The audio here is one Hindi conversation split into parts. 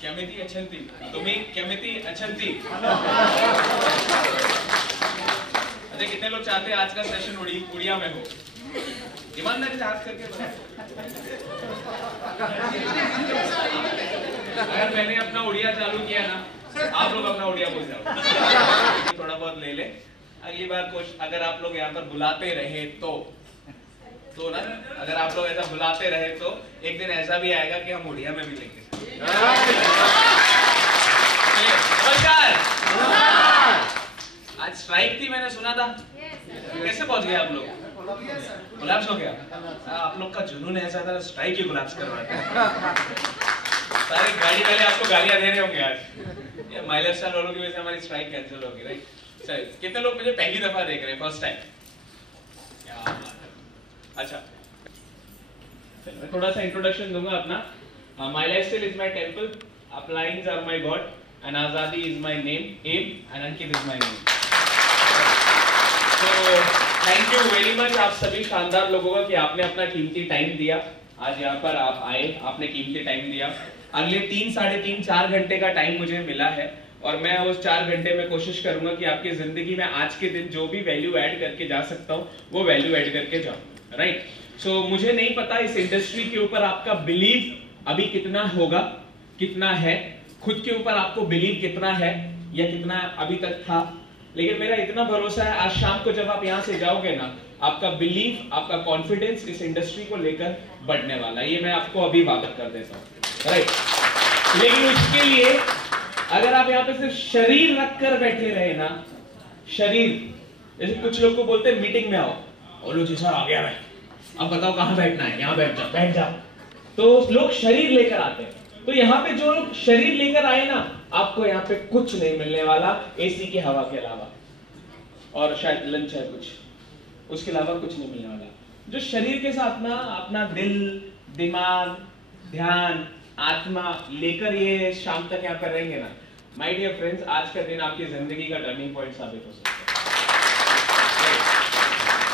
केमिति अच्छंती तुम्ही केमिति अच्छंती। अच्छा कितने लोग चाहते हैं आज का सेशन उड़िया में हो? ईमानदारी से हाथ करके बताओ। अगर मैंने अपना उड़िया चालू किया ना, आप लोग अपना उड़िया बोल जाओ। थोड़ा बहुत ले ले। अगली बार कुछ अगर आप लोग यहाँ पर बुलाते रहे तो ना, अगर आप लोग ऐसा बुलाते रहे तो एक दिन ऐसा भी आएगा कि हम उड़िया में भी लेंगे। नमस्कार। आज स्ट्राइक थी, मैंने सुना था। कैसे पहुंच गए आप लोग? कोलैप्स हो गया। आप लोग का जुनून ऐसा था, स्ट्राइक ही कोलैप्स करवाया। सारे गाड़ी वाले आपको गालियां दे रहे होंगे आज। ये माइलर स्टार वालों की वजह से हमारी स्ट्राइक कैंसिल होगी, राइट? सर कितने लोग मुझे पहली दफा देख रहे हैं, फर्स्ट टाइम? अच्छा, मैं थोड़ा सा इंट्रोडक्शन दूंगा अपना। My lifestyle is my temple, appliances are my god, and Azadi is my name, am, and Ankit is my name. तो थैंक यू वेरी मच आप सभी शानदार लोगों का कि आपने अपना कीमती टाइम दिया। आज यहाँ पर आप आए, आपने कीमती टाइम दिया। अगले 3, साढ़े 3, 4 घंटे का टाइम मुझे मिला है और मैं उस 4 घंटे में कोशिश करूंगा कि आपकी जिंदगी में आज के दिन जो भी वैल्यू ऐड करके जा सकता हूँ वो वैल्यू ऐड करके जाऊँ, राइट? सो मुझे नहीं पता इस इंडस्ट्री के ऊपर आपका बिलीव अभी कितना होगा, कितना है, खुद के ऊपर आपको बिलीव कितना है या कितना अभी तक था, लेकिन मेरा इतना भरोसा है आज शाम को जब आप यहाँ से जाओगे ना, आपका बिलीव, आपका कॉन्फिडेंस इस इंडस्ट्री को लेकर बढ़ने वाला है। ये मैं आपको अभी वादा कर देता हूँ, राइट? लेकिन उसके लिए अगर आप यहाँ पे सिर्फ शरीर रख कर बैठे रहे ना, शरीर, जैसे कुछ लोग को बोलते हैं मीटिंग में आओ, बोलो जी सर आ गया मैं, अब बताओ कहाँ बैठना है, यहाँ बैठ जा, तो लोग शरीर लेकर आते हैं। तो यहाँ पे जो लोग शरीर लेकर आए ना, आपको यहाँ पे कुछ नहीं मिलने वाला एसी की हवा के अलावा, और शायद लंच है कुछ, उसके अलावा कुछ नहीं मिलने वाला। जो शरीर के साथ ना अपना दिल, दिमाग, ध्यान, आत्मा लेकर ये शाम तक यहाँ पर रहेंगे ना, माय डियर फ्रेंड्स, आज का दिन आपकी जिंदगी का टर्निंग पॉइंट साबित हो सकता है।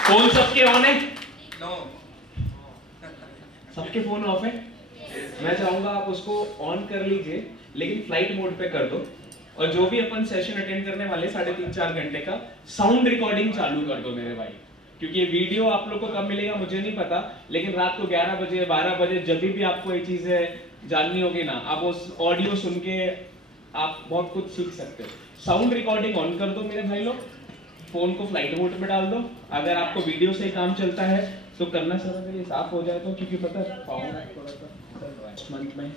फोन सबके ऑन है? नो। सबके फोन ऑफ है? मैं चाहूंगा आप उसको ऑन कर लीजिए, लेकिन फ्लाइट मोड पे कर दो, और जो भी अपन सेशन अटेंड करने वाले 3.5-4 घंटे का साउंड रिकॉर्डिंग चालू कर दो मेरे भाई, क्योंकि ये वीडियो आप लोग को कब मिलेगा मुझे नहीं पता, लेकिन रात को 11 बजे 12 बजे जब भी आपको ये चीजें जाननी होगी ना, आप उस ऑडियो सुन के आप बहुत कुछ सीख सकते हो। साउंड रिकॉर्डिंग ऑन कर दो मेरे भाई लोग, फोन को फ्लाइट मोड पे डाल दो। अगर आपको वीडियो से काम चलता है तो करना सर, अगर ये साफ हो जाए तो, क्योंकि पता है थोड़ा सा मंथ में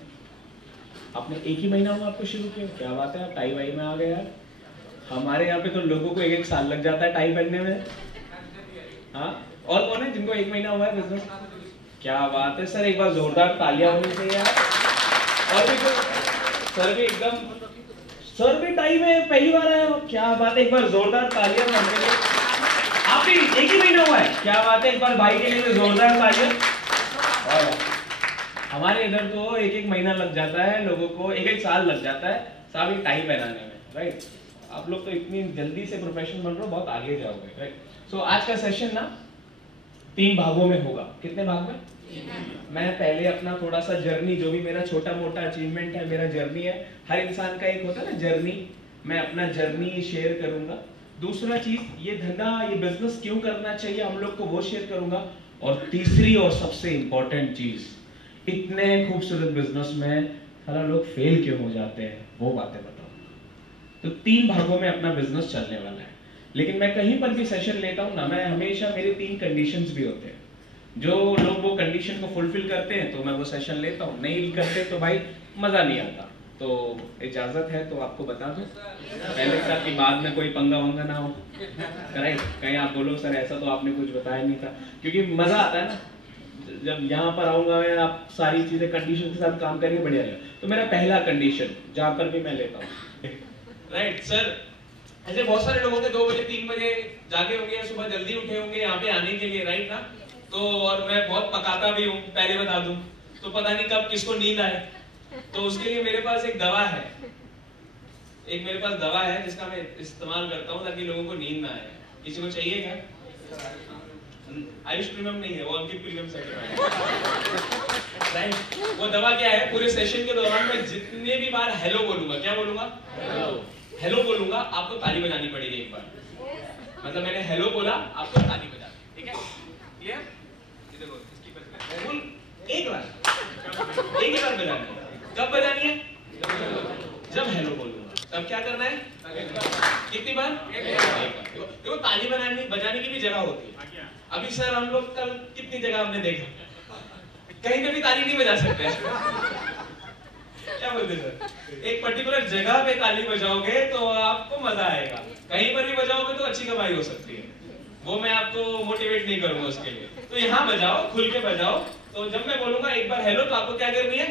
आपने एक ही महीना हुआ आपको शुरू किया, क्या बात है, आप टाई वाई में आ गए यार। हमारे यहाँ पे तो लोगों को 1-1 साल लग जाता है टाई पहनने में। हाँ, और कौन है जिनको 1 महीना हुआ है बिजनेस? क्या बात है सर, एक बार जोरदार तालियां होनी चाहिए यार। और भी सर भी एकदम, सर भी टाई में पहली बार आया, क्या बात है, एक बार जोरदार तालियां होनी चाहिए। आप भी 1 ही महीना हुआ है, क्या बात है, एक बार भाई के लिए जोरदार तालियां। हमारे इधर तो 1-1 महीना लग जाता है लोगों को, 1-1 साल लग जाता है साहब ये टाई पहनाने में, राइट? आप लोग तो इतनी जल्दी से प्रोफेशनल बन रहे हो, बहुत आगे जाओगे, राइट? सो आज का सेशन ना 3 भागों में होगा। कितने भाग में? मैं पहले अपना थोड़ा सा जर्नी, जो भी मेरा छोटा मोटा अचीवमेंट है, मेरा जर्नी है, हर इंसान का एक होता है ना जर्नी, मैं अपना जर्नी शेयर करूंगा। दूसरा चीज, ये धंधा, ये बिजनेस क्यों करना चाहिए हम लोग को, वो शेयर करूंगा। और तीसरी और सबसे इंपॉर्टेंट चीज, इतने खूबसूरत बिजनेस में सारा लोग फेल क्यों हो जाते हैं, वो बातें बताऊं। तो 3 भागों में अपना बिजनेस चलने वाला है। लेकिन मैं कहीं पर भी सेशन लेता हूं ना, मैं हमेशा, मेरे 3 कंडीशंस भी होते हैं। जो लोग वो कंडीशन को फुलफिल करते हैं तो मैं वो सेशन लेता हूं, नहीं करते तो भाई मजा नहीं आता। तो इजाजत है तो आपको बता दूं पहले साथ की, बाद में कोई पंगा वंगा ना हो, राइट? कहीं आप बोलो सर ऐसा तो आपने कुछ बताया नहीं था, क्योंकि मजा आता है ना जब यहाँ पर आऊंगा मैं, आप सारी चीजें कंडीशन के साथ काम करेंगे, बढ़िया रहेगा। तो मेरा पहला कंडीशन जहां पर भी मैं लेता हूँ, राइट सर, ऐसे बहुत सारे लोग होंगे 2 बजे 3 बजे जागे होंगे, सुबह जल्दी उठे होंगे यहाँ पे आने के लिए, राइट ना? तो और मैं बहुत पकाता भी हूँ, पहले बता दूं, तो पता नहीं कब किसको नींद आए। तो उसके लिए मेरे पास एक दवा है, मेरे पास दवा है जिसका मैं इस्तेमाल करता हूँ ताकि लोगों को नींद ना आए। किसी को चाहिए क्या? आयुष प्रीमियम नहीं है, वो अंकित प्रीमियम सर्टिफाइड राइट। वो दवा क्या है, पूरे सेशन के दौरान मैं जितने भी बार हेलो बोलूंगा, क्या बोलूंगा, हेलो बोलूंगा, आपको ताली बजानी पड़ेगी एक बार। मतलब मैंने हेलो बोला, आपको ताली बजानी, ठीक है, क्लियर? ये देखो इसकी बिल्कुल एक बार बजानी है। कब बजानी है? जब हेलो बोलूंगा। तब क्या करना है? कितनी बार? एक बार। देखो ताली बजाने की भी जगह होती है। अभी सर हम लोग कल कितनी जगह हमने देखा, कहीं पे भी ताली नहीं बजा सकते क्या बोलते सर? एक पर्टिकुलर जगह पे ताली बजाओगे तो आपको मजा आएगा, कहीं पर भी बजाओगे तो अच्छी कमाई हो सकती है। वो मैं आपको मोटिवेट नहीं करूंगा उसके लिए। तो यहाँ बजाओ, खुल के बजाओ। तो जब मैं बोलूंगा एक बार हेलो, तो आपको क्या करनी है?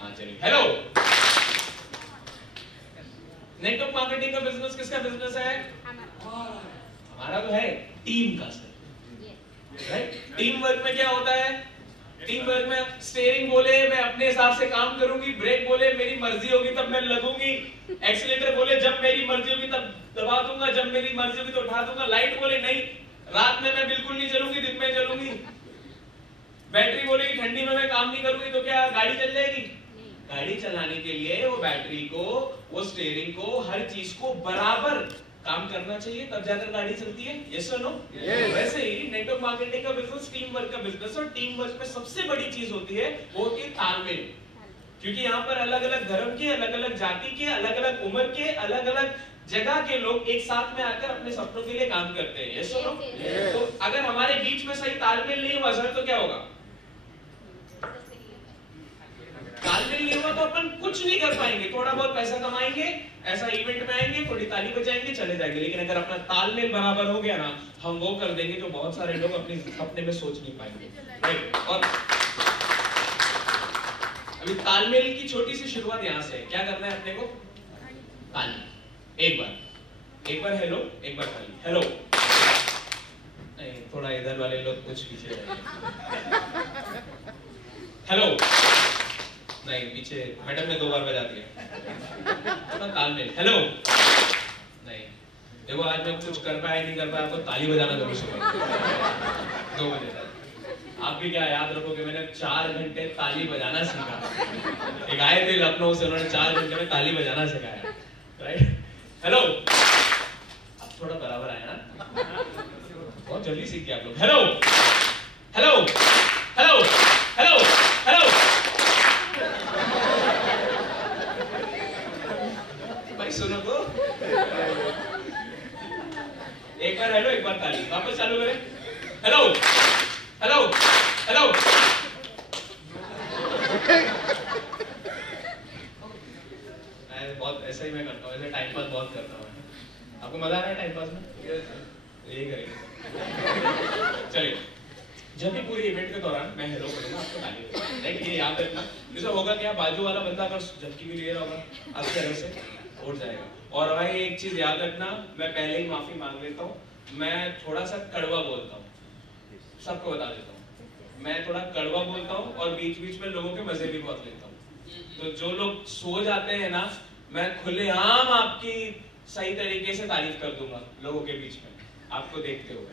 हाँ चलिए, हेलो। नेटवर्क मार्केटिंग का बिजनेस किसका बिजनेस है? हमारा तो है टीम का सर, राइट? टीम वर्क में क्या होता है? टीम वर्क में स्टीयरिंग बोले मैं अपने हिसाब से काम करूंगी, ब्रेक बोले मेरी मर्जी होगी तब मैं लगूंगी, एक्सीलेटर बोले जब मेरी मर्जी होगी तब दबा दूंगा, जब मेरी मर्जी होगी तो उठा दूंगा, लाइट बोले नहीं रात में मैं बिल्कुल नहीं चलूंगी, दिन में चलूंगी, बैटरी बोलेगी ठंडी में मैं काम नहीं करूंगी, तो क्या गाड़ी चल जाएगी? गाड़ी चलाने के लिए वो बैटरी को, वो स्टीयरिंग को, हर चीज को बराबर काम करना चाहिए, तब जाकर गाड़ी चलती है। यस और नो? वैसे ही नेटवर्क मार्केटिंग का बिजनेस टीम वर्क का बिजनेस, और टीम वर्क में सबसे बड़ी चीज होती है वो होती है तालमेल। क्योंकि यहाँ पर अलग अलग धर्म के, अलग अलग जाति के, अलग अलग उम्र के, अलग अलग जगह के लोग एक साथ में आकर अपने सपनों के लिए काम करते हैं। यस और नो? तो अगर हमारे बीच में सही तालमेल नहीं हुआ सर, तो क्या होगा? तालमेल नहीं हुआ तो अपन कुछ नहीं कर पाएंगे, थोड़ा बहुत पैसा कमाएंगे, ऐसा इवेंट में आएंगे, थोड़ी ताली बजाएंगे, चले जाएंगे। लेकिन अगर अपना तालमेल बराबर हो गया ना, हम वो कर देंगे जो बहुत सारे लोग अपने में सोच नहीं पाएंगे, राइट? और अभी तालमेल की छोटी सी शुरुआत यहाँ से है। क्या करना है अपने को? ताली। एक बार हेलो, एक बार ताली। हेलो नहीं, थोड़ा इधर वाले लोग कुछ पीछे रहेंगे। हेलो नहीं, पीछे मैडम ने 2 बार बजा दिया। थोड़ा तालमेल। हेलो नहीं, देखो आज मैं कुछ कर पाया नहीं कर पाया, आपको ताली बजाना जरूर सीखा 2 बजे तक। आप भी क्या याद रखोगे, मैंने 4 घंटे ताली बजाना सीखा। एक आए थे लखनऊ से, उन्होंने 4 घंटे में ताली बजाना सिखाया, राइट? हेलो, अब थोड़ा बराबर आया ना, बहुत जल्दी सीख गया आप लोग। Hello hello hello hello hello, भाई सुनो तो, एक बार हेलो, एक बार ताली। वापस चालू करें। हेलो हेलो हेलो, बहुत ऐसा ही मैं करता हूँ, ऐसे टाइम पास बहुत करता हूँ। आपको मजा आ रहा है टाइम पास में? यही करेंगे। चलिए, जब भी पूरी इवेंट के दौरान मैं हेलो करूंगा, आपको ताली बजानी, राइट? ये याद रखना। जैसे होगा क्या, बाजू वाला बंदा अगर झटकी भी ले रहा होगा, आपके तरफ से उठ जाएगा। और भाई एक चीज याद रखना, मैं पहले ही माफी मांग लेता हूँ, मैं थोड़ा सा कड़वा बोलता हूँ, सबको बता देता हूँ, मैं थोड़ा कड़वा बोलता हूँ और बीच बीच में लोगों के मजे भी बहुत लेता हूँ। तो जो लोग सो जाते हैं ना, मैं खुलेआम आपकी सही तरीके से तारीफ कर दूंगा लोगों के बीच में, आपको देखते हुए।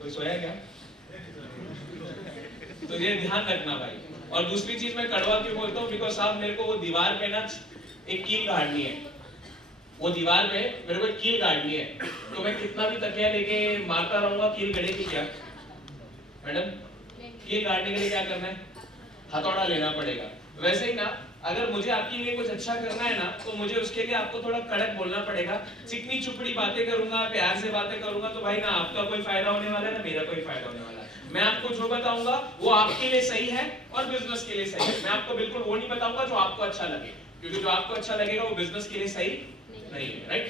कोई सोया क्या? तो ये ध्यान रखना भाई। और दूसरी चीज मैं कड़वा क्यों बोलता हूँ, बिकॉज साहब मेरे को वो दीवार पे ना एक कील गाड़नी है, वो दीवार पे मेरे को एक कील गाड़नी है, तो मैं कितना भी तकिया लेके मारता रहूंगा, कील गड़ेगी क्या? मैडम, कील गाड़ने के लिए क्या करना है? हथौड़ा लेना पड़ेगा। वैसे ही ना, अगर मुझे आपके लिए कुछ अच्छा करना है ना, तो मुझे उसके लिए आपको थोड़ा कड़क बोलना पड़ेगा। चिकनी चुपड़ी बातें करूंगा, प्यार से बातें करूंगा, तो भाई ना आपका कोई फायदा होने वाला है ना मेरा कोई फायदा होने वाला है। मैं आपको जो बताऊंगा वो आपके लिए सही है और बिजनेस के लिए सही है। मैं आपको बिल्कुल वो नहीं बताऊंगा जो आपको अच्छा लगे, क्योंकि जो आपको अच्छा लगेगा वो बिजनेस के लिए सही नहीं है, राइट?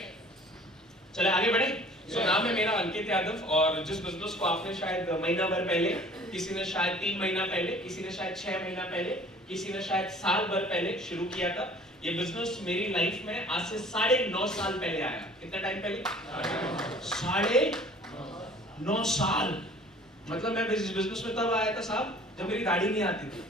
चले आगे बढ़े। सो नाम है मेरा अंकित यादव, और जिस बिजनेस को आपने शायद महीना भर पहले, किसी ने शायद 3 महीना पहले, किसी ने शायद 6 महीना पहले, किसी ने शायद साल भर पहले शुरू किया था, ये बिजनेस मेरी लाइफ में आज से 9.5 साल पहले आया। कितना टाइम पहले? 9.5 साल। मतलब मैं बिजनेस में तब आया था साहब जब मेरी गाड़ी नहीं आती थी।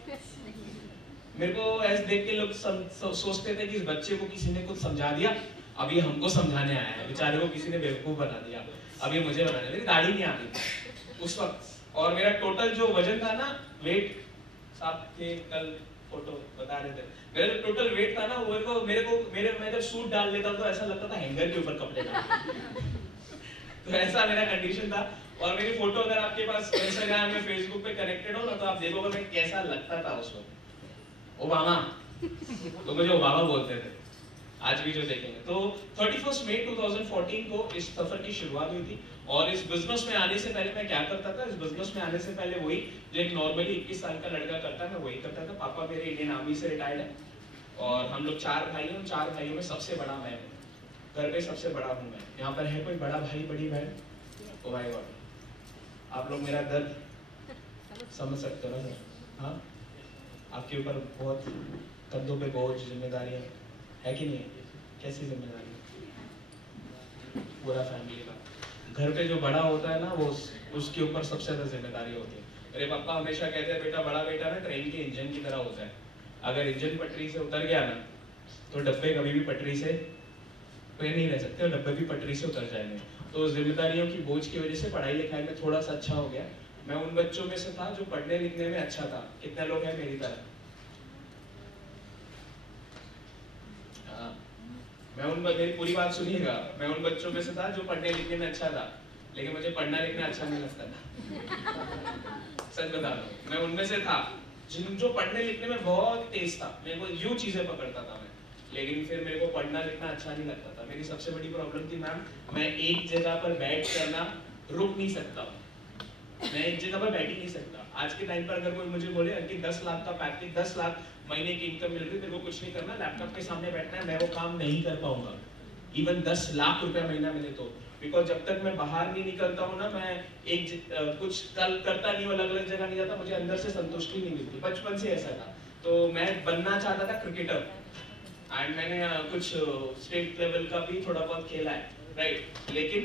मेरे को ऐसे देख के लोग सोचते थे कि इस बच्चे को किसी ने कुछ समझा दिया, अभी हमको समझाने आया है, बेचारे को किसी ने बेवकूफ बना दिया। अब ये मुझे बनाने, मेरी दाढ़ी नहीं आती थी उस वक्त। और मेरा टोटल जो वजन था ना, वेट, साहब थे कल फोटो बता रहे थे, मेरा जो टोटल वेट था ना, वो मेरे मैं जब सूट डाल लेता तो ऐसा लगता था हैंगर के ऊपर कपड़े डाल। तो ऐसा मेरा कंडीशन था। और मेरी फोटो अगर आपके पास इंस्टाग्राम में फेसबुक पे कनेक्टेड हो ना, तो आप देखोगे मैं कैसा लगता था उस वक्त। ओबामा, तो मुझे ओबामा बोलते थे, आज भी जो देखेंगे। तो 31 मई 2014 को इस सफर की शुरुआत हुई थी। और इस बिजनेस में आने से पहले मैं क्या करता था, इस बिजनेस में आने से पहले वही जो एक नॉर्मली 21 साल का लड़का करता है, मैं वही करता था। पापा मेरे इंडियन आर्मी से रिटायर्ड है और हम लोग 4 भाई हैं। उन 4 भाइयों में सबसे बड़ा मैं हूँ, घर पे सबसे बड़ा हूँ मैं। यहाँ पर है कोई बड़ा भाई बड़ी बहन? ओ माय गॉड, आप लोग मेरा दर्द समझ सकते हो ना? हाँ, आपके ऊपर बहुत कंधों पे बोझ, जिम्मेदारियाँ है कि नहीं है? कैसी जिम्मेदारी? पूरा फैमिली का, घर पे जो बड़ा होता है ना, वो उसके ऊपर सबसे ज्यादा जिम्मेदारी होती है। मेरे पापा हमेशा कहते हैं, बेटा बड़ा बेटा ना ट्रेन के इंजन की तरह होता है, अगर इंजन पटरी से उतर गया ना, तो डब्बे कभी भी पटरी से पे नहीं रह सकते और डब्बे भी पटरी से उतर जाएंगे। तो जिम्मेदारियों की बोझ की वजह से पढ़ाई लिखाई में थोड़ा सा अच्छा हो गया। मैं उन बच्चों में से था जो पढ़ने लिखने में अच्छा था। कितने लोग हैं मेरी तरह? मेरी पूरी बात सुनिएगा। मैं उन बच्चों में से था जो पढ़ने लिखने में अच्छा था, लेकिन मुझे पढ़ना लिखना अच्छा नहीं लगता था। सच बता रहा हूँ, मैं उनमें से था जो पढ़ने लिखने में बहुत तेज था। मेरे को यूं चीजें पकड़ता था मैं, लेकिन फिर मेरे को पढ़ना लिखना अच्छा नहीं लगता था। मेरी सबसे बड़ी प्रॉब्लम थी मैम, मैं एक जगह पर बैठ करना रुक नहीं सकता, मैं एक जगह पर बैठ ही नहीं सकता। आज के टाइम पर अगर कोई मुझे बोले कि 10 लाख का पैकेज, 10 लाख महीने की इनकम मिल रही है, तेरे को कुछ नहीं करना, लैपटॉप के सामने बैठना है, मैं वो काम नहीं कर पाऊंगा। इवन 10 लाख रुपया महीना मिले तो, बिकॉज जब तक मैं बाहर नहीं निकलता हूँ ना, मैं कुछ करता नहीं हूँ, अलग अलग जगह नहीं जाता, मुझे अंदर से संतुष्टि नहीं मिलती। बचपन से ऐसा था। तो मैं बनना चाहता था क्रिकेटर, एंड मैंने कुछ स्टेट लेवल का भी थोड़ा बहुत खेला है, राइट। लेकिन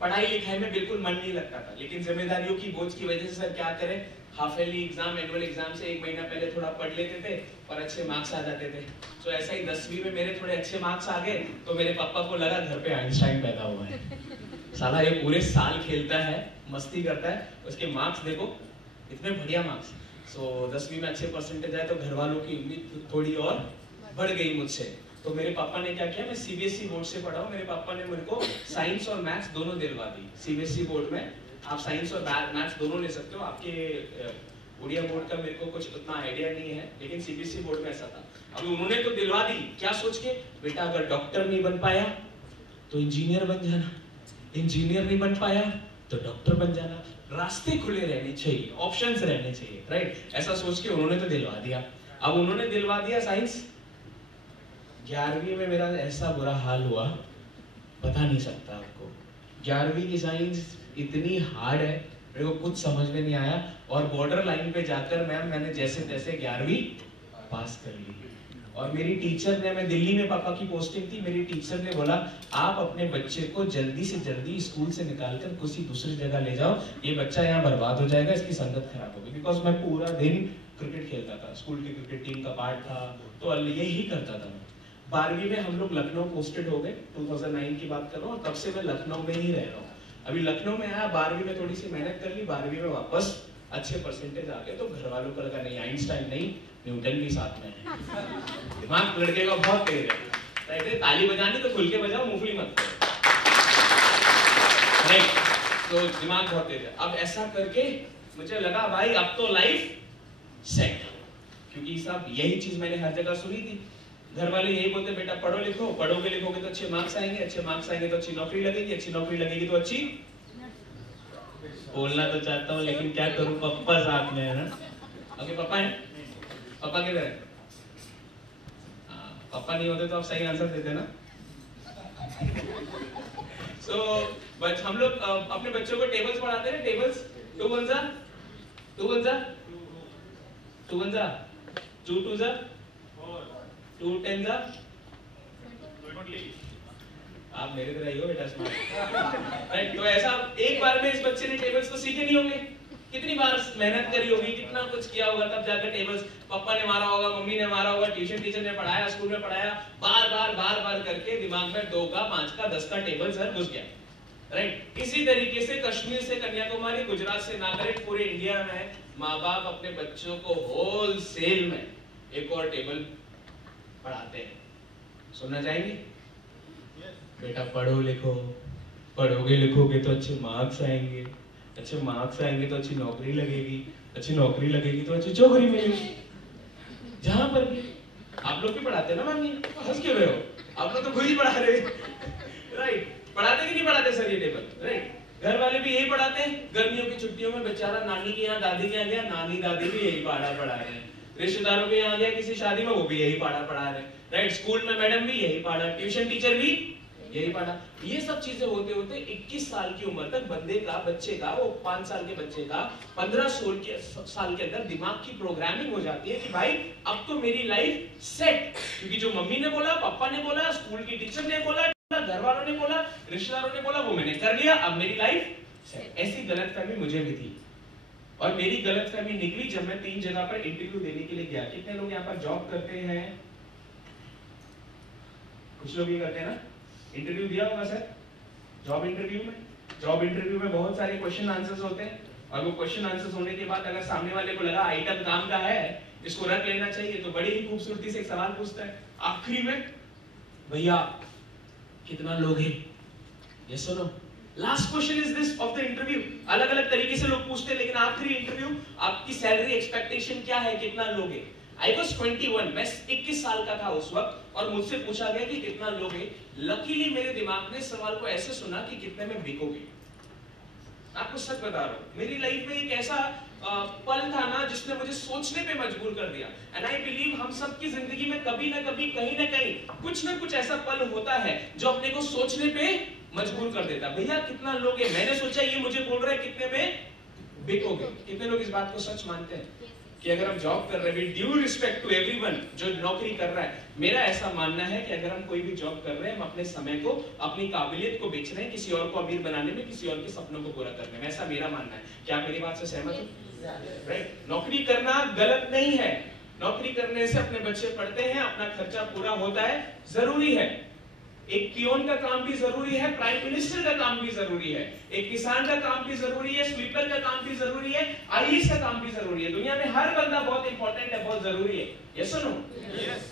पढ़ाई लिखाई में बिल्कुल मन नहीं लगता था। लेकिन जिम्मेदारियों की बोझ की वजह से सर क्या करें, half yearly exam, annual exam से 1 महीना पहले थोड़ा पढ़ लेते थे और अच्छे मार्क्स आ जाते थे। तो ऐसा ही 10वीं में मेरे थोड़े अच्छे मार्क्स आ गए, तो मेरे पापा को लगा घर पे आइंस्टाइन पैदा हुआ है, साला ये पूरे साल खेलता है, मस्ती करता है, उसके मार्क्स देखो इतने बढ़िया मार्क्स। सो 10वीं में अच्छे परसेंटेज आए तो घर वालों की उम्मीद थोड़ी और बढ़ गई मुझसे। तो मेरे पापा ने क्या किया, मैं सीबीएसई बोर्ड से पढ़ा हूँ, मेरे पापा ने मेरे को साइंस और मैथ्स दोनों दिलवा दी। सीबीएसई बोर्ड में आप साइंस और मैथ्स दोनों ले सकते हो। आपके उड़िया बोर्ड का मेरे को कुछ उतना आइडिया नहीं है, लेकिन सीबीएसई बोर्ड में ऐसा था। अब उन्होंने तो दिलवा दी, क्या सोच के, बेटा अगर डॉक्टर नहीं बन पाया तो इंजीनियर बन जाना, इंजीनियर नहीं बन पाया तो डॉक्टर बन जाना, रास्ते खुले रहने चाहिए, ऑप्शंस रहने चाहिए, राइट। ऐसा सोच के उन्होंने तो दिलवा दिया। अब उन्होंने दिलवा दिया साइंस, 11वीं में मेरा ऐसा बुरा हाल हुआ, बता नहीं सकता आपको। 11वीं की साइंस इतनी हार्ड है, मेरे को कुछ समझ में नहीं आया। और बॉर्डर लाइन पे जाकर मैंने जैसे तैसे 11वीं पास कर ली। और मेरी टीचर ने, मैं दिल्ली में पापा की पोस्टिंग थी, मेरी टीचर ने बोला आप अपने बच्चे को जल्दी से जल्दी स्कूल से निकालकर किसी दूसरी जगह ले जाओ, ये बच्चा यहाँ बर्बाद हो जाएगा, इसकी संगत खराब होगी। बिकॉज मैं पूरा दिन क्रिकेट खेलता था, स्कूल की क्रिकेट टीम का पार्ट था, तो यही करता था मैं। 12वीं में हम लोग लखनऊ पोस्टेड हो गए, 2009 की बात कर रहा हूँ, तब से मैं लखनऊ में ही रह रहा हूँ। अभी लखनऊ में आया, 12वीं में थोड़ी सी मेहनत कर ली, 12वीं में वापस अच्छे परसेंटेज आ गए। तो घर वालों को लगा नहीं, आइंस्टाइन नहीं, न्यूटन भी साथ में है। दिमाग लड़के का बहुत तेज है, राइट। ताली बजानी तो खुल के बजाओ, मूंगफली मत करो, राइट। तो दिमाग बहुत तेज है। अब ऐसा करके मुझे लगा भाई अब तो लाइफ सेट, क्योंकि सब यही चीज मैंने हर जगह सुनी थी। घर वाले यही बोलते, बेटा पढ़ो लिखो, पढ़ोगे लिखोगे तो अच्छे मार्क्स आएंगे, अच्छे मार्क्स आएंगे तो अच्छी नौकरी लगेगी, अच्छी नौकरी लगेगी तो अच्छी, बोलना तो चाहता हूँ लेकिन क्या करूँ, पापा साथ में है ना। ओके, पापा है, पापा किधर है? पापा नहीं होते तो आप सही आंसर देते ना। सो बट हम लोग अपने बच्चों को टेबल्स पढ़ाते हैं, टेबल्स। 2 1 जा 2 1 जा 2 1 जा 2 2 जा 2 10 जा। आप मेरे तरह ही हो बेटा, स्मार्ट, राइट। तो ऐसा एक बार में इस बच्चे ने टेबल्स तो सीखे नहीं होंगे, कितनी बार मेहनत करी होगी, कितना कुछ किया होगा, तब जाकर टेबल्स पापा ने मारा होगा, मम्मी ने मारा होगा, ट्यूशन टीचर ने पढ़ाया, स्कूल में पढ़ाया, बार बार करके दिमाग में 2 का 5 का 10 का टेबल सर घुस गया, राइट। इसी तरीके से कश्मीर से कन्याकुमारी, गुजरात से नागरिक, पूरे इंडिया में माँ बाप अपने बच्चों को होलसेल में एक और टेबल पढ़ाते हैं। सुनना चाहेंगे? बेटा पढ़ो लिखो, पढ़ोगे लिखोगे तो अच्छे मार्क्स आएंगे, अच्छे मार्क्स आएंगे तो अच्छी नौकरी लगेगी, अच्छी नौकरी लगेगी तो अच्छी चौकरी मिलेगी। जहां पर भी आप लोग भी पढ़ाते हैं ना मामी, हंस क्यों रहे हो? आप लोग तो खुद ही पढ़ा रहे हैं, राइट? पढ़ाते कि नहीं पढ़ाते सर ये टेबल, राइट? घर वाले भी यही पढ़ाते हैं। गर्मियों की छुट्टियों में बेचारा नानी के यहाँ, दादी के यहाँ गया, नानी दादी भी यही पढ़ा रहे हैं। रिश्तेदारों के यहाँ गया किसी शादी में, वो भी यही पढ़ा रहे हैं, राइट? स्कूल में मैडम भी यही पढ़ा, ट्यूशन टीचर भी यही पढ़ा। ये सब चीजें होते होते 21 साल की उम्र तक बच्चे का वो 5 साल के बच्चे का 15-16 साल के अंदर दिमाग की प्रोग्रामिंग हो जाती है कि भाई अब तो मेरी लाइफ सेट, क्योंकि जो मम्मी ने बोला, पापा ने बोला, स्कूल की टीचर ने बोला, घर वालों ने बोला, रिश्तेदारों ने बोला, वो मैंने कर लिया, अब मेरी लाइफ सेट। ऐसी गलतफहमी मुझे भी थी, और मेरी गलतफहमी निकली जब मैं 3 जगह पर इंटरव्यू देने के लिए गया। कितने लोग यहाँ पर जॉब करते हैं? कुछ लोग ये करते हैं ना, इंटरव्यू दिया होगा सर। जॉब इंटरव्यू में बहुत सारे क्वेश्चन आंसर्स होते हैं, और वो क्वेश्चन आंसर्स होने के बाद अगर सामने वाले को लगा आइटम काम का है, इसको रख लेना चाहिए, तो बड़ी ही खूबसूरती से एक सवाल पूछता है आखिरी में, भैया कितना लोग हैं? यस और no. Last question is this of the interview. अलग अलग तरीके से लोग पूछते हैं, लेकिन आखिरी इंटरव्यू, आपकी सैलरी एक्सपेक्टेशन क्या है, कितना लोगे? I was 21, मैं 21 साल का था उस वक्त, और मुझसे पूछा गया कि कितना लोगे। लकीली मेरे दिमाग ने सवाल को ऐसे सुना कि कितने में बिकोगे। आपको सच बता रहा हूँ, मेरी लाइफ में एक ऐसा पल था ना जिसने मुझे सोचने पे मजबूर कर दिया। एंड आई बिलीव हम सबकी जिंदगी में कभी ना कभी, कहीं ना कहीं, कुछ ना कुछ ऐसा पल होता है जो अपने को सोचने पे मजबूर कर देता। भैया कितना लोगे? मैंने सोचा ये मुझे बोल रहा है कितने में बिकोगे। कितने लोग इस बात को सच मानते हैं कि अगर हम जॉब कर रहे हैं, ड्यू रिस्पेक्ट टू एवरीवन जो नौकरी कर रहा है, मेरा ऐसा मानना है कि अगर हम कोई भी जॉब कर रहे हैं, हम अपने समय को, अपनी काबिलियत को बेच रहे हैं किसी और को अमीर बनाने में, किसी और के सपनों को पूरा करने में। ऐसा मेरा मानना है। क्या आप मेरी बात से सहमत हो? राइट? नौकरी करना गलत नहीं है, नौकरी करने से अपने बच्चे पढ़ते हैं, अपना खर्चा पूरा होता है, जरूरी है। एक पियोन का काम भी जरूरी है, प्राइम मिनिस्टर का काम भी जरूरी है, एक किसान का काम भी जरूरी है, स्वीपर का काम भी जरूरी है, आईएएस का काम भी जरूरी है। दुनिया में हर बंदा बहुत इंपॉर्टेंट है, बहुत जरूरी है। यस और नो?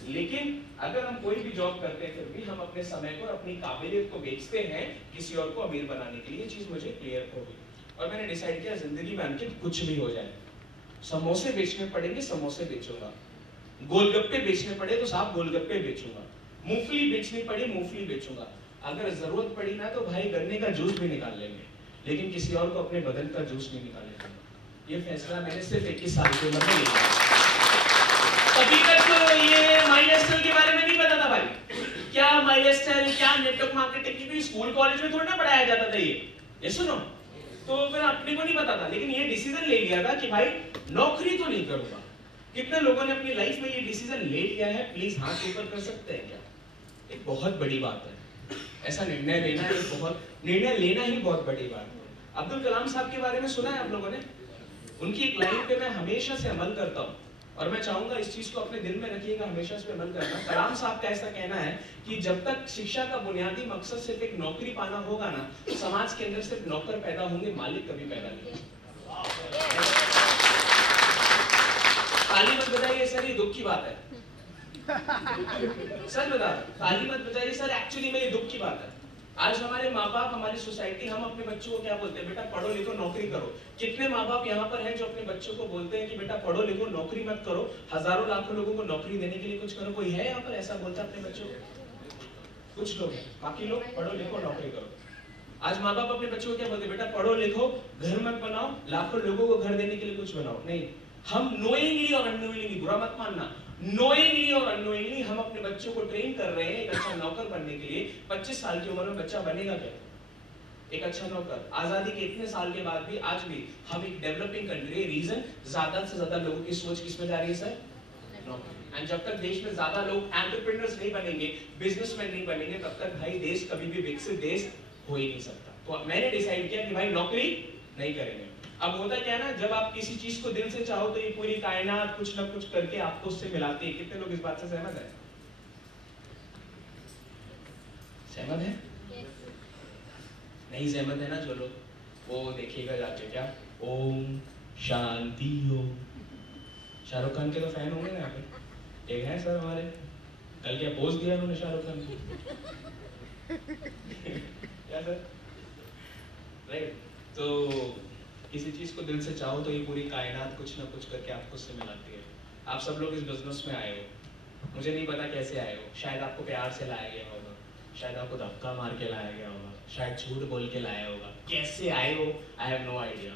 लेकिन अगर हम कोई भी जॉब करते हैं, फिर भी हम अपने समय को, अपनी काबिलियत को बेचते हैं किसी और को अमीर बनाने के लिए। चीज मुझे क्लियर हो गई, और मैंने डिसाइड किया जिंदगी में अंकित कुछ भी हो जाए, समोसे बेचने पड़ेंगे समोसे बेचूंगा, गोलगप्पे बेचने पड़े तो साहब गोलगप्पे बेचूंगा, मूंगफली बेचनी पड़ी मूंगफली बेचूंगा, अगर जरूरत पड़ी ना तो भाई गन्ने का जूस भी निकाल लेंगे, लेकिन किसी और को अपने बदन का जूस नहीं निकालने दूंगा। ये फैसला मैंने सिर्फ 21 साल की उम्र में लिया। अभी तक तो ये माई लाइफस्टाइल के बारे में नहीं पता था भाई, क्या माई लाइफस्टाइल, क्या नेटवर्क मार्केटिंग, क्योंकि स्कूल कॉलेज में थोड़ा ना पढ़ाया जाता था ये सुनो, तो फिर अपने को नहीं पता था। लेकिन ये डिसीजन ले लिया था कि भाई नौकरी तो नहीं करूंगा। कितने लोगों ने अपनी लाइफ में ये डिसीजन ले लिया है? प्लीज हाथ ऊपर कर सकते हैं क्या? एक बहुत बड़ी बात है, ऐसा निर्णय लेना ही बहुत बड़ी बात है। अब्दुल कलाम साहब के बारे में सुना है आप लोगों ने? उनकी एक लाइन पे मैं हमेशा से अमल करता हूँ, और मैं चाहूंगा इस चीज को अपने दिल में रखिएगा, हमेशा इस पे अमल करना। कलाम साहब का ऐसा कहना है कि जब तक शिक्षा का बुनियादी मकसद सिर्फ एक नौकरी पाना होगा ना, समाज के अंदर सिर्फ नौकर पैदा होंगे, मालिक कभी पैदा नहीं होगा। ताली मत बजाइए सर, ये दुख की बात है। सर बता, ताली मत बजाइए सर, एक्चुअली में ये दुख की बात है। आज हमारे माँ बाप, हमारी सोसाइटी, हम अपने बच्चों को क्या बोलते हैं? बेटा पढ़ो लिखो नौकरी करो। कितने माँ बाप यहाँ पर हैं जो अपने बच्चों को बोलते हैं कि बेटा पढ़ो लिखो नौकरी मत करो, हजारों लाखों लोगों को नौकरी देने के लिए कुछ करो? कोई है यहाँ पर ऐसा बोलता अपने बच्चों को? कुछ लोग हैं, बाकी लोग पढ़ो लिखो नौकरी करो। आज माँ बाप अपने बच्चों को क्या बोलते हैं? बेटा पढ़ो लिखो, घर मत बनाओ, लाखों लोगों को घर देने के लिए कुछ बनाओ। नहीं, हम नोइंगली और अननोइंगली, बुरा मत मानना, नोइंगली और अननोइंगली हम अपने बच्चों को ट्रेन कर रहे हैं एक अच्छा नौकर बनने के लिए। 25 साल की उम्र में बच्चा बनेगा क्या एक अच्छा नौकर? आजादी के इतने साल के बाद भी आज भी हम एक डेवलपिंग कंट्री है। रीजन, ज्यादा से ज्यादा लोगों की सोच किस में जा रही है सर? नौकरी। एंड जब तक देश में ज्यादा लोग एंटरप्रेन्योर्स नहीं बनेंगे, बिजनेसमैन नहीं बनेंगे, तब तक भाई देश कभी भी विकसित देश हो ही नहीं सकता। तो मैंने डिसाइड किया कि भाई नौकरी नहीं करेंगे। अब होता क्या है ना, जब आप किसी चीज को दिल से चाहो तो ये पूरी कायनात कुछ ना कुछ करके आपको उससे मिलाती है। कितने लोग इस बात से सहमत है? सहमत है? नहीं सहमत है ना जो लोग, वो देखिएगा जाके क्या ओम शांति हो। शाहरुख खान के तो फैन होंगे ना यहाँ पे, एक है सर हमारे, कल क्या पोस्ट दिया उन्होंने शाहरुख खान को क्या सर, राइट। तो किसी चीज को दिल से चाहो तो ये पूरी कायनात कुछ ना कुछ करके आपको उससे मिलाती है। आप सब लोग इस बिजनेस में आए हो, मुझे नहीं पता कैसे आए हो, शायद आपको प्यार से लाया गया होगा, शायद आपको धक्का मार के लाया गया होगा, शायद झूठ बोल के लाया होगा, कैसे आए हो आई हैव नो आइडिया,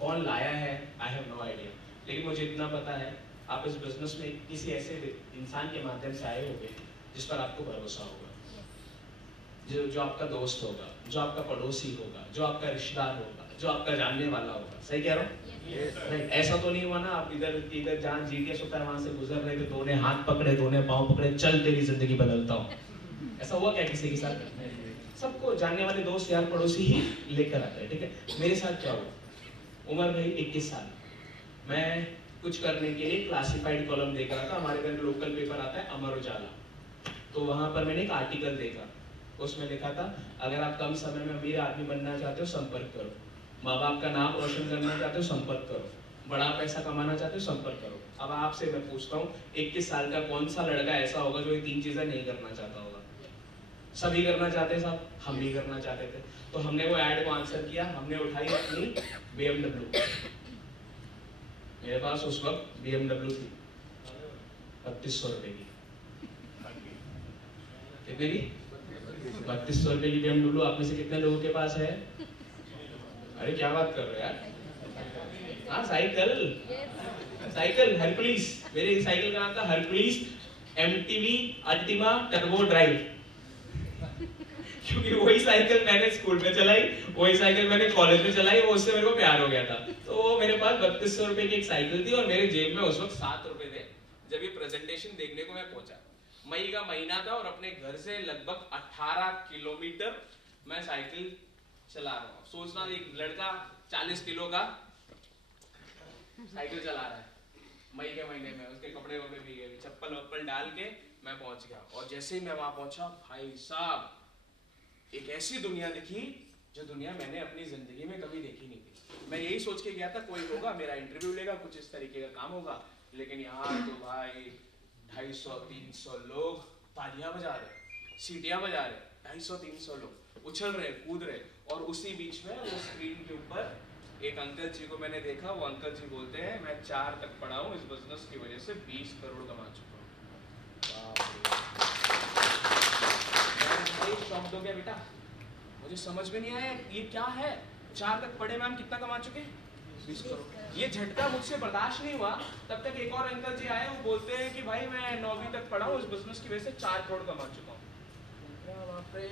कौन लाया है आई हैव नो आइडिया, लेकिन मुझे इतना पता है आप इस बिजनेस में किसी ऐसे इंसान के माध्यम से आए होंगे जिस पर आपको भरोसा होगा, जो आपका दोस्त होगा, जो आपका पड़ोसी होगा, जो आपका रिश्तेदार होगा, जो आपका जानने वाला होगा। सही कह रहा हूँ? ऐसा तो नहीं हुआ ना आप इधर जहाँ जीटीएस होता है वहां से गुजर रहे थे, दो ने हाथ पकड़े, दो ने पाँव पकड़े, चल तेरी जिंदगी बदलता हूँ, ऐसा हुआ क्या किसी के साथ? सबको जानने वाले दोस्त यार पड़ोसी ही लेकर आते हैं, ठीक है। मेरे साथ क्या हुआ, उम्र भाई 21 साल, मैं कुछ करने के लिए क्लासिफाइड कॉलम देख रहा था, हमारे घर लोकल पेपर आता है अमर उजाला, तो वहां पर मैंने एक आर्टिकल देखा, उसमें लिखा था अगर आप कम समय में अमीर आदमी बनना चाहते हो संपर्क करो, माँ बाप का नाम रोशन करना चाहते हो संपर्क करो, बड़ा पैसा कमाना चाहते हो संपर्क करो। अब आपसे मैं पूछता हूँ 21 साल का कौन सा लड़का ऐसा होगा जो ये 3 चीजें नहीं करना चाहता होगा? सभी करना चाहते साहब, हम भी करना चाहते थे, तो हमने वो ऐड को आंसर किया, हमने उठाई अपनी BMW, मेरे पास उस वक्त BMW थी 3200 रुपए की, कितने की? 3200 रुपए की BMW। आप में से कितने लोगों के पास है? अरे क्या बात कर रहे हो यार? हाँ साइकिल हरकुलिस, मेरे साइकिल का नाम था Hercules MTV Ultima turbo drive, क्योंकि वही साइकिल मैंने स्कूल में चलाई, वही साइकिल मैंने कॉलेज में चलाई, वो उससे मेरे को प्यार हो गया था। तो मेरे पास 3200 रुपए की एक साइकिल थी और मेरे जेब में उस वक्त 7 रुपए थे। जब ये प्रेजेंटेशन देखने को मैं पहुंचा, मई का महीना था और अपने घर से लगभग 18 किलोमीटर मैं साइकिल चला रहा हूँ। सोचना एक लड़का 40 किलो का साइकिल चला रहा है मई के महीने में, उसके कपड़े वपड़े भी गए, चप्पल वप्पल डाल के मैं पहुंच गया। और जैसे ही मैं वहां पहुंचा, भाई साहब एक ऐसी दुनिया दिखी जो दुनिया मैंने अपनी जिंदगी में कभी देखी नहीं थी। मैं यही सोच के गया था कोई होगा मेरा इंटरव्यू लेगा, कुछ इस तरीके का काम होगा, लेकिन यहाँ तो भाई 250-300 लोग तालियां बजा रहे, सीटियां बजा रहे, 250-300 लोग उछल रहे, कूद रहे। और उसी बीच में वो स्क्रीन के ऊपर एक अंकल जी को मैंने देखा, वो अंकल जी बोलते हैं मैं 4 तक पढ़ा हूँ, इस बिजनेस की वजह से 20 करोड़ कमा चुका हूँ। शौक दो क्या बेटा, मुझे समझ में नहीं आया ये क्या है, 4 तक पढ़े मैम कितना कमा चुके? 20 करोड़। ये झटका मुझसे बर्दाश्त नहीं हुआ, तब तक एक और अंकल जी आए, वो बोलते हैं कि भाई मैं 9वीं तक पढ़ा हूँ, इस बिजनेस की वजह से 4 करोड़ कमा चुका हूँ। क्या बाप रे,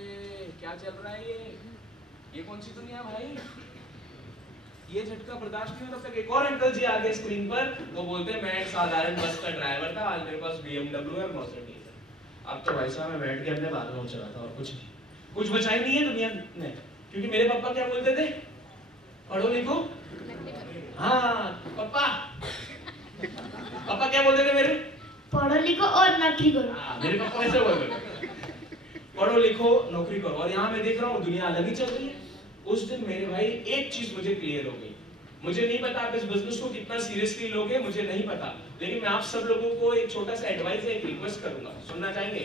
क्या चल रहा है ये कौन सी दुनिया भाई? ये झटका बर्दाश्त नहीं हुआ, तब तक एक और अंकल जी आ गए स्क्रीन पर, वो बोलते हैं मैं एक साधारण बस का ड्राइवर था, आज मेरे पास BMW और मर्सिडीज है। अब तो भाई साहब मैं बैठ के अपने बालों में चला था और कुछ नहीं, कुछ बचा ही नहीं है दुनिया में। क्योंकि मेरे पापा क्या बोलते थे, पढ़ो लिखो। हाँ पापा क्या बोलते थे मेरे, पढ़ो लिखो और नौकरी करो। मेरे पापा ऐसे बोलते थे, पढ़ो लिखो नौकरी करो। और यहाँ मैं देख रहा हूँ दुनिया अलग ही चल रही है। उस दिन मेरे भाई एक चीज मुझे क्लियर हो गई, मुझे नहीं पता आप इस बिजनेस को कितना सीरियसली लोगे, मुझे नहीं पता, लेकिन मैं आप सब लोगों को एक छोटा सा एडवाइस, एक रिक्वेस्ट करूंगा, सुनना चाहेंगे?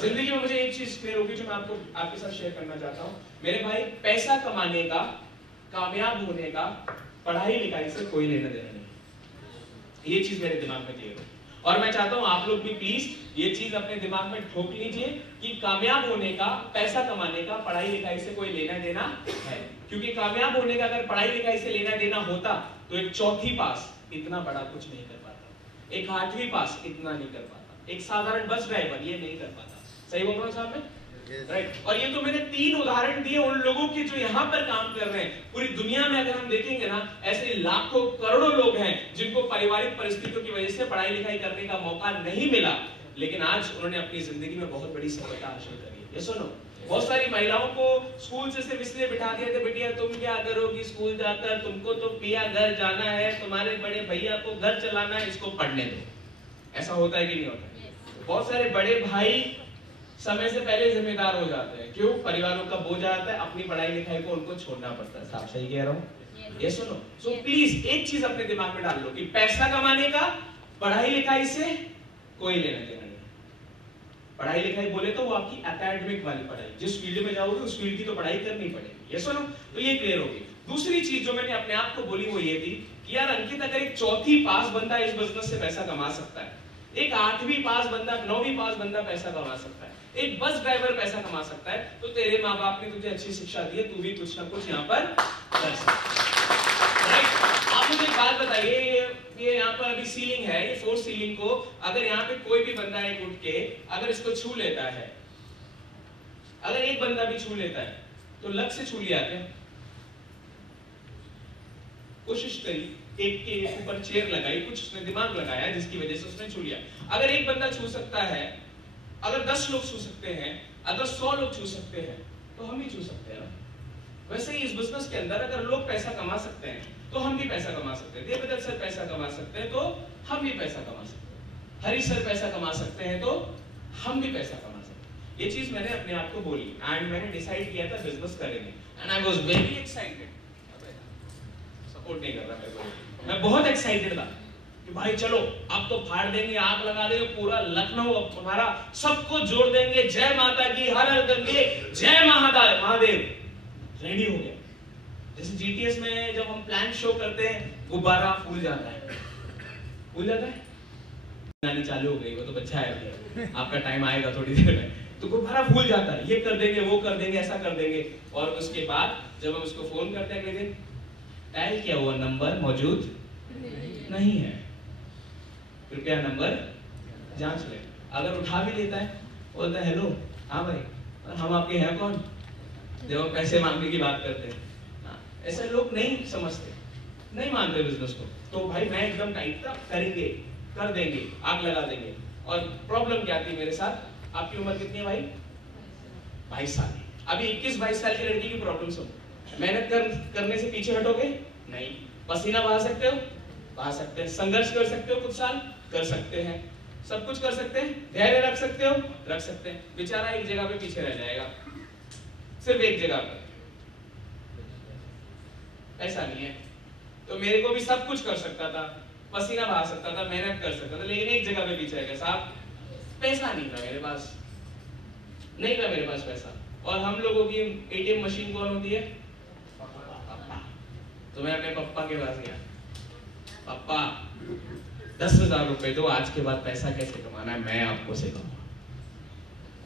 जिंदगी में मुझे एक चीज क्लियर होगी जो मैं आपको आपके साथ शेयर करना चाहता हूँ। मेरे भाई पैसा कमाने का, कामयाब होने का पढ़ाई लिखाई से कोई लेना देना नहीं, ये चीज मेरे दिमाग में क्लियर हो। और मैं चाहता हूं आप लोग भी प्लीज ये चीज अपने दिमाग में ठोक लीजिए कि कामयाब होने का, पैसा कमाने का पढ़ाई लिखाई से कोई लेना देना है। क्योंकि कामयाब होने का अगर पढ़ाई लिखाई से लेना देना होता तो एक 4वीं पास इतना बड़ा कुछ नहीं कर पाता, एक 8वीं पास इतना नहीं कर पाता, एक साधारण बस ड्राइवर ये नहीं कर पाता। सही बोल रहा हूं साहब मैं? राइट। और ये तो मैंने 3 उदाहरण दिए उन लोगों के जो यहाँ पर काम कर रहे हैं। पूरी दुनिया में अगर हम देखेंगे ना, ऐसे लाखों करोड़ों लोग हैं जिनको पारिवारिक परिस्थितियों की वजह से पढ़ाई लिखाई करने का मौका नहीं मिला, लेकिन आज उन्होंने अपनी जिंदगी में बहुत बड़ी सफलता हासिल करी है। ये सुनो, बहुत सारी महिलाओं को स्कूल से सिर्फ इसलिए बिठा दिया था, बेटिया तुम क्या करोगी स्कूल जाकर, तुमको तो पिया घर जाना है, तुम्हारे बड़े भैया को घर चलाना है, इसको पढ़ने दो। ऐसा होता है कि नहीं होता? बहुत सारे बड़े भाई समय से पहले जिम्मेदार हो जाते हैं। क्यों? परिवारों का बोझ आता है, अपनी पढ़ाई लिखाई को उनको छोड़ना पड़ता है। साहब सही कह रहा हूँ? ये सुनो। सो प्लीज एक चीज अपने दिमाग में डाल लो कि पैसा कमाने का पढ़ाई लिखाई से कोई लेना देना नहीं। पढ़ाई लिखाई बोले तो वो आपकी एकेडमिक वाली पढ़ाई, जिस फील्ड में जाओगे उस फील्ड की तो पढ़ाई करनी पड़ेगी। ये सुनो, तो ये क्लियर होगी। दूसरी चीज जो मैंने अपने आप को बोली वो ये थी कि यार अंकित, अगर एक चौथी पास बंदा इस बिजनेस से पैसा कमा सकता है, एक 8वीं पास बंदा, 9वीं पास बंदा पैसा कमा सकता है, एक बस ड्राइवर पैसा कमा सकता है, तो तेरे माँ बाप ने तुझे अच्छी शिक्षा दी है, तू भी कुछ ना कुछ यहाँ पर कर सकता है। राइट? आप मुझे एक बात बताइए, ये यहाँ पर अभी सीलिंग है, ये 4 सीलिंग को अगर यहाँ पे कोई भी बंदा एक उठ के अगर इसको छू लेता है, अगर एक बंदा भी छू लेता है तो लग से छू लिया क्या? कोशिश करी, एक के ऊपर चेयर लगाई, कुछ उसने दिमाग लगाया जिसकी वजह से उसने छू लिया। अगर एक बंदा छू सकता है, अगर 10 लोग छू सकते हैं, अगर 100 लोग छू सकते हैं, तो हम भी छू सकते हैं। वैसे ही इस बिजनेस के अंदर अगर लोग पैसा कमा सकते हैं तो हम भी पैसा कमा सकते हैं। देवदत्त सर पैसा कमा सकते हैं तो हम भी पैसा कमा सकते हैं। हरी सर पैसा कमा सकते हैं तो हम भी पैसा कमा सकते हैं। ये चीज मैंने अपने आप को बोली एंड मैंने डिसाइड किया था बिजनेस करेंगे and I was very excited. Support नहीं कर रहा मेरे को, मैं बहुत एक्साइटेड था कि भाई चलो अब तो फाड़ देंगे, आग लगा देंगे, पूरा लखनऊ अब हमारा सबको जोड़ देंगे। जय माता की, हर हर गंगे, जय महादेव। रेडी हो गया। जैसे जीटीएस में जब हम प्लान शो करते हैं, गुब्बारा फूल जाता है, फूल जाता है, गानी चालू हो गई, वो तो बच्चा है, आपका टाइम आएगा थोड़ी देर में, तो गुब्बारा फूल जाता है, ये कर देंगे, वो कर देंगे, ऐसा कर देंगे। और उसके बाद जब हम उसको फोन करते हैं, कहते हैं डायल किया हुआ नंबर मौजूद नहीं है, कृपया नंबर जांच लें। अगर उठा भी लेता है, बोलता है हेलो, हाँ भाई, हम आपके हैं कौन? जब हम पैसे मांगने की बात करते हैं, ऐसे लोग नहीं समझते, नहीं मानते बिजनेस को। तो भाई मैं एकदम टाइट था, करेंगे, कर देंगे, आग लगा देंगे। और प्रॉब्लम क्या थी मेरे साथ? आपकी उम्र कितनी है भाई? 22 साल। अभी 21-22 साल की लड़की की प्रॉब्लम सुनो। मेहनत करने से पीछे हटोगे? नहीं। पसीना बहा सकते हो? बहा सकते हैं। संघर्ष कर सकते हो कुछ साल? कर सकते हैं। सब कुछ कर सकते हैं। धैर्य रख सकते हो? रख सकते हैं। बेचारा एक जगह पे पीछे रह जाएगा, सिर्फ एक जगह पर, ऐसा नहीं है। तो मेरे को भी सब कुछ कर सकता था, पसीना बहा सकता था, मेहनत कर सकता था, लेकिन एक जगह पे पीछे रह गया। साहब पैसा नहीं था मेरे पास, नहीं था मेरे पास पैसा। और हम लोगों की एटीएम मशीन कौन होती है? तो मैं अपने पापा के पास गया, पापा 10,000 रुपए दो, आज के बाद पैसा कैसे कमाना है मैं आपको सिखाऊंगा।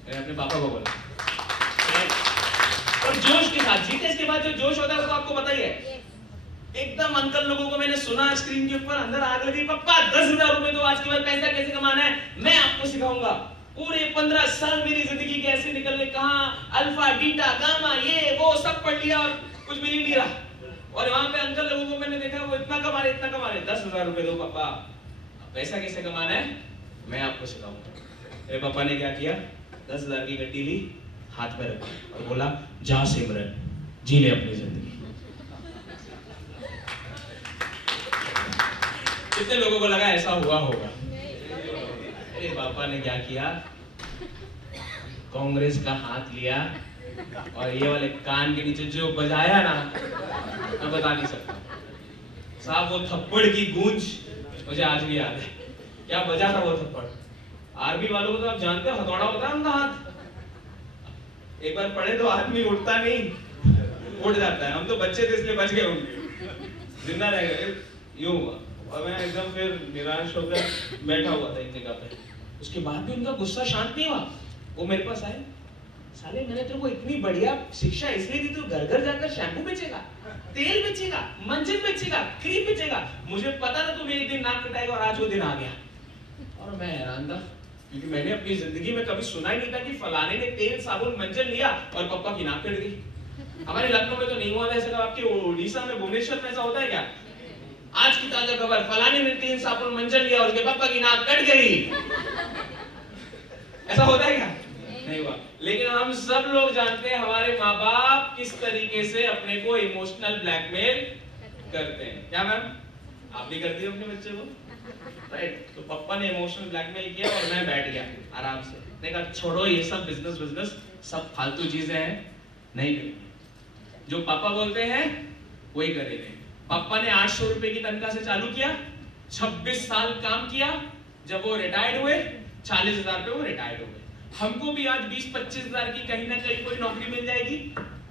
मैंने अपने पापा को बोला, और जोश के साथ। जीते के बाद जो जोश होता है वो तो आपको पता ही है। एकदम अंकल लोगों को मैंने सुना स्क्रीन के ऊपर, अंदर आग लगी, पप्पा 10,000 रुपए दो, आज के बाद पैसा कैसे कमाना है मैं आपको सिखाऊंगा। पूरे 15 साल मेरी जिंदगी कैसे निकलने, कहाँ अल्फा बीटा गामा ये वो सब पढ़ लिया और कुछ मिल ही नहीं रहा। और वहां पे अंकल लोगों को मैंने देखा, वो इतना कमा रहे 10,000 रुपए दो पापा, पैसा कैसे कमाना है मैं आपको सिखाऊंगा। मेरे पापा ने क्या किया, 10,000 की गड्डी ली, हाथ में रखी और बोला जा सिमरन, जी ले अपनी जिंदगी। कितने लोगों को लगा ऐसा हुआ होगा? मेरे पापा ने क्या किया, कांग्रेस का हाथ लिया और ये वाले कान के नीचे जो बजाया ना, मैं बता नहीं सकता साहब। वो थप्पड़ की गूंज मुझे आज भी याद है। क्या बजा था वो थप्पड़। आर्मी वालों को तो आप जानते हो, हथौड़ा होता है उनका हाथ, एक बार पड़े तो आदमी उठता नहीं, उठ जाता है। हम तो बच्चे थे इसलिए बच गए होंगे, जिंदा रह गए। यूं हुआ और मैं एकदम फिर निराश होकर बैठा हुआ था एक जगह पे। उसके बाद भी उनका गुस्सा शांत नहीं हुआ। वो मेरे पास आए, साले मैंने तेरे को इतनी बढ़िया शिक्षा इसलिए दी, तू घर घर जाकर शैम्पू बेचेगा, तेल बेचेगा, मंजन बेचेगा, क्रीम बेचेगा। मुझे पता था तू मेरी दिन नाक कटाएगा और आज वो दिन आ गया। और मैं हैरान था क्योंकि मैंने अपनी जिंदगी में कभी सुना ही नहीं था कि फलाने ने तेल साबुन मंजन लिया और पापा की नाक कट गई। हमारे लखनऊ में तो नहीं हुआ था ऐसा। आपके उड़ीसा में, भुवनेश्वर में ऐसा होता है क्या? आज की ताजा खबर, फलाने ने तेल साबुन मंजन लिया और उसके पापा की नाक कट गई। ऐसा होता है क्या? नहीं हुआ। लेकिन हम सब लोग जानते हैं हमारे माँ बाप किस तरीके से अपने को इमोशनल ब्लैकमेल करते हैं। क्या मैम, आप भी करती हो अपने बच्चे को? राइट। तो पापा ने इमोशनल ब्लैकमेल किया और मैं बैठ गया आराम से। मैंने कहा छोड़ो ये सब बिजनेस सब फालतू चीजें हैं, नहीं करेंगे। जो पापा बोलते हैं वही करेंगे। पापा ने 800 रुपए की तनख्वाह से चालू किया, 26 साल काम किया, जब वो रिटायर्ड हुए 40,000 पे वो रिटायर्ड हो गए। हमको भी आज 20-25 हजार की कहीं ना कहीं कोई नौकरी मिल जाएगी,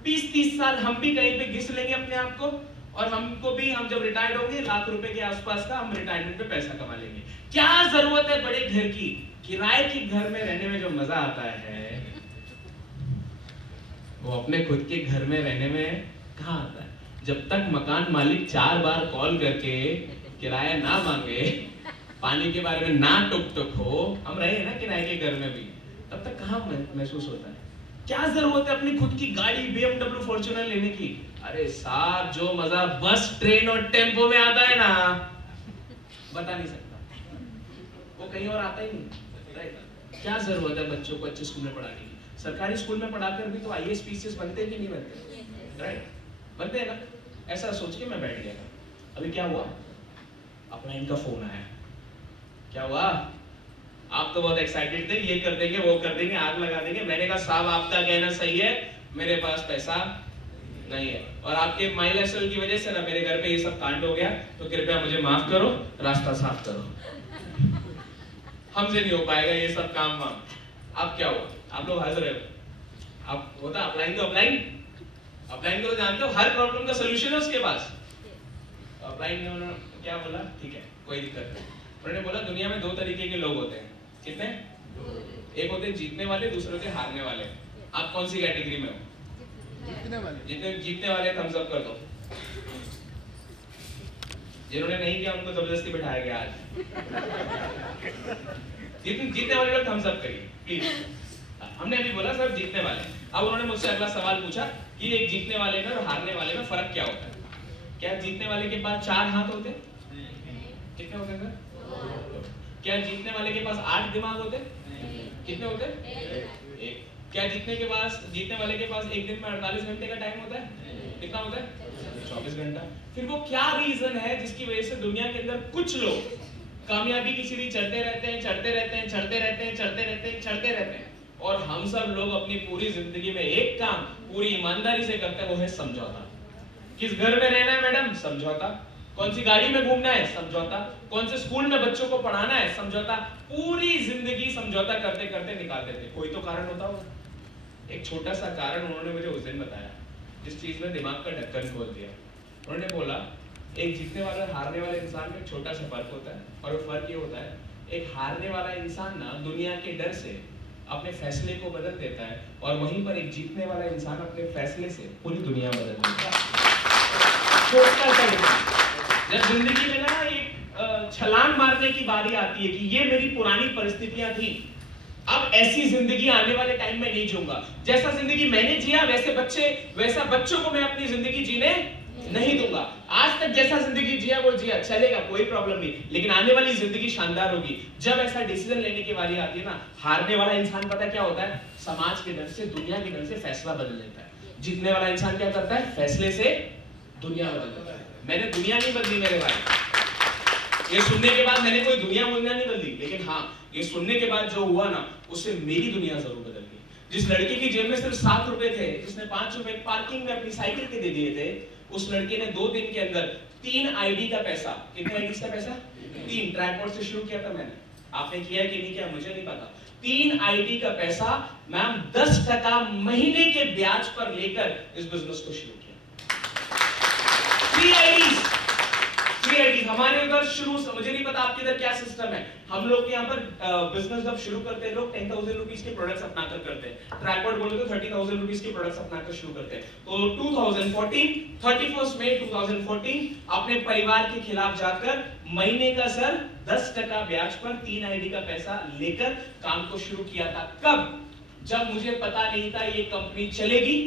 20-30 साल हम भी कहीं पे घिस लेंगे अपने आप को, और हमको भी, हम जब रिटायर्ड होंगे लाख रुपए के आसपास का हम रिटायरमेंट पे पैसा कमा लेंगे। क्या जरूरत है बड़े घर की? किराए के घर में रहने में जो मजा आता है वो अपने खुद के घर में रहने में कहाँ आता है? जब तक मकान मालिक 4 बार कॉल करके किराया ना मांगे, पानी के बारे में ना टुक हो, हम रहे ना किराए के घर में भी, तब तक कहाँ महसूस होता है? क्या जरूरत है अपनी खुद की गाड़ी BMW फॉर्च्यूनर लेने की? अरे साहब, जो मजा बस, ट्रेन और टेम्पो में आता है ना, बता नहीं सकता, वो कहीं और आता ही नहीं, राइट? क्या जरूरत है बच्चों को अच्छे स्कूल में पढ़ाने की? सरकारी स्कूल में पढ़ाकर भी तो IAS PCS बनते हैं कि नहीं बनते, राइट? बनते हैं ना? ऐसा सोच के मैं बैठ गया था। अभी क्या हुआ, अपलाइन का फोन आया। क्या हुआ? आप तो बहुत एक्साइटेड थे, ये कर देंगे वो कर देंगे, आग लगा देंगे। मैंने कहा साहब आपका कहना सही है, मेरे पास पैसा नहीं है, और आपके माइलस्टोन की वजह से ना मेरे घर पे ये सब कांड हो गया, तो कृपया मुझे माफ करो, रास्ता साफ करो। हमसे नहीं हो पाएगा ये सब काम वाम। अब क्या हुआ? आप लोग हाजिर हो, अब होता अपलाइन को तो जानते हो, हर प्रॉब्लम का सोल्यूशन है उसके पास। अपलाइन ने उन्होंने क्या बोला, ठीक है कोई दिक्कत नहीं। उन्होंने बोला दुनिया में 2 तरीके के लोग होते हैं। कितने? एक होते हैं जीतने वाले, दूसरे होते हैं हारने वाले। आप कौन सी कैटेगरी में हो? जीतने वाले थम्स अप कर दो। जिन्होंने नहीं किया उनको जबरदस्ती बिठाया गया आज। जीतने वाले लोग थम्स अप करिए प्लीज। हमने अभी बोला सर जीतने वाले। अब उन्होंने मुझसे अगला सवाल पूछा कि एक जीतने वाले में और हारने वाले में फर्क क्या होता है? क्या जीतने वाले के पास 4 हाथ होते? कितने होते सर? क्या जीतने वाले के पास 8 दिमाग होते? कितने होते? 1। क्या जीतने वाले के पास एक दिन में 48 घंटे का टाइम होता है? कितना होता है? 24 घंटा। फिर वो क्या रीजन है जिसकी वजह से दुनिया के अंदर कुछ लोग कामयाबी की सीढ़ी चढ़ते रहते हैं और हम सब लोग अपनी पूरी जिंदगी में एक काम पूरी ईमानदारी से करते हैं, वो है समझौता। किस घर में रहना है मैडम? समझौता। कौन सी गाड़ी में घूमना है? समझौता। कौन से स्कूल में बच्चों को पढ़ाना है? समझौता। पूरी जिंदगी समझौता करते करते निकाल देते। कोई तो कारण होता होगा। एक छोटा सा कारण उन्होंने मुझे उस दिन बताया, जिस चीज में दिमाग का ढक्कन खोल दिया। उन्होंने बोला एक जीतने वाला और हारने वाले इंसान में एक छोटा सा फर्क होता है, और वो फर्क ये होता है, एक हारने वाला इंसान ना दुनिया के डर से अपने फैसले को बदल देता है, और वहीं पर एक जीतने वाला इंसान अपने फैसले से पूरी दुनिया बदल देता है। छोटा सा जब जिंदगी में ना एक छलांग मारने की बारी आती है कि ये मेरी पुरानी परिस्थितियां थी, अब ऐसी जिंदगी आने वाले टाइम में नहीं जीऊंगा। जैसा जिंदगी मैंने जिया वैसा बच्चों को मैं अपनी जिंदगी जीने नहीं दूंगा। आज तक जैसा जिंदगी जिया वो जिया, चलेगा, कोई प्रॉब्लम नहीं, लेकिन आने वाली जिंदगी शानदार होगी। जब ऐसा डिसीजन लेने की बारी आती है ना, हारने वाला इंसान पता क्या होता है? समाज के डर से, दुनिया के डर से फैसला बदल लेता है। जीतने वाला इंसान क्या करता है? फैसले से दुनिया बदल देता है। मैंने दुनिया नहीं बदली मेरे भाई, ये सुनने के बाद मैंने कोई दुनिया नहीं बदली, लेकिन हाँ ये सुनने के बाद जो हुआ ना, उससे मेरी दुनिया जरूर बदल गई। जिस लड़के की जेब में सिर्फ 7 रुपए थे, जिसने 5 रुपए पार्किंग में अपनी साइकिल के दे दिए थे, उस लड़के ने 2 दिन के अंदर 3 आईडी का पैसा, कितने आईडी का पैसा? 3 ट्राइपॉड से शुरू किया था मैंने, आपने किया कि नहीं किया मुझे नहीं पता। 3 आईडी का पैसा मैम 10% महीने के ब्याज पर लेकर इस बिजनेस को शुरू किया। 3 आईडीज हमारे उधर शुरू, मुझे नहीं पता आपके इधर क्या सिस्टम है। हम लोग के यहाँ पर बिजनेस जब शुरू करते हैं लोग 10,000 रुपीज के प्रोडक्ट्स अपनाकर करते हैं। ट्राइपॉड बोले तो 30,000 रुपीज के प्रोडक्ट्स अपनाकर शुरू करते हैं। तो 2014 31 मई 2014 अपने परिवार के खिलाफ जाकर महीने का सर 10% ब्याज पर 3 आईडी का पैसा लेकर काम को शुरू किया था। कब? जब मुझे पता नहीं था ये कंपनी चलेगी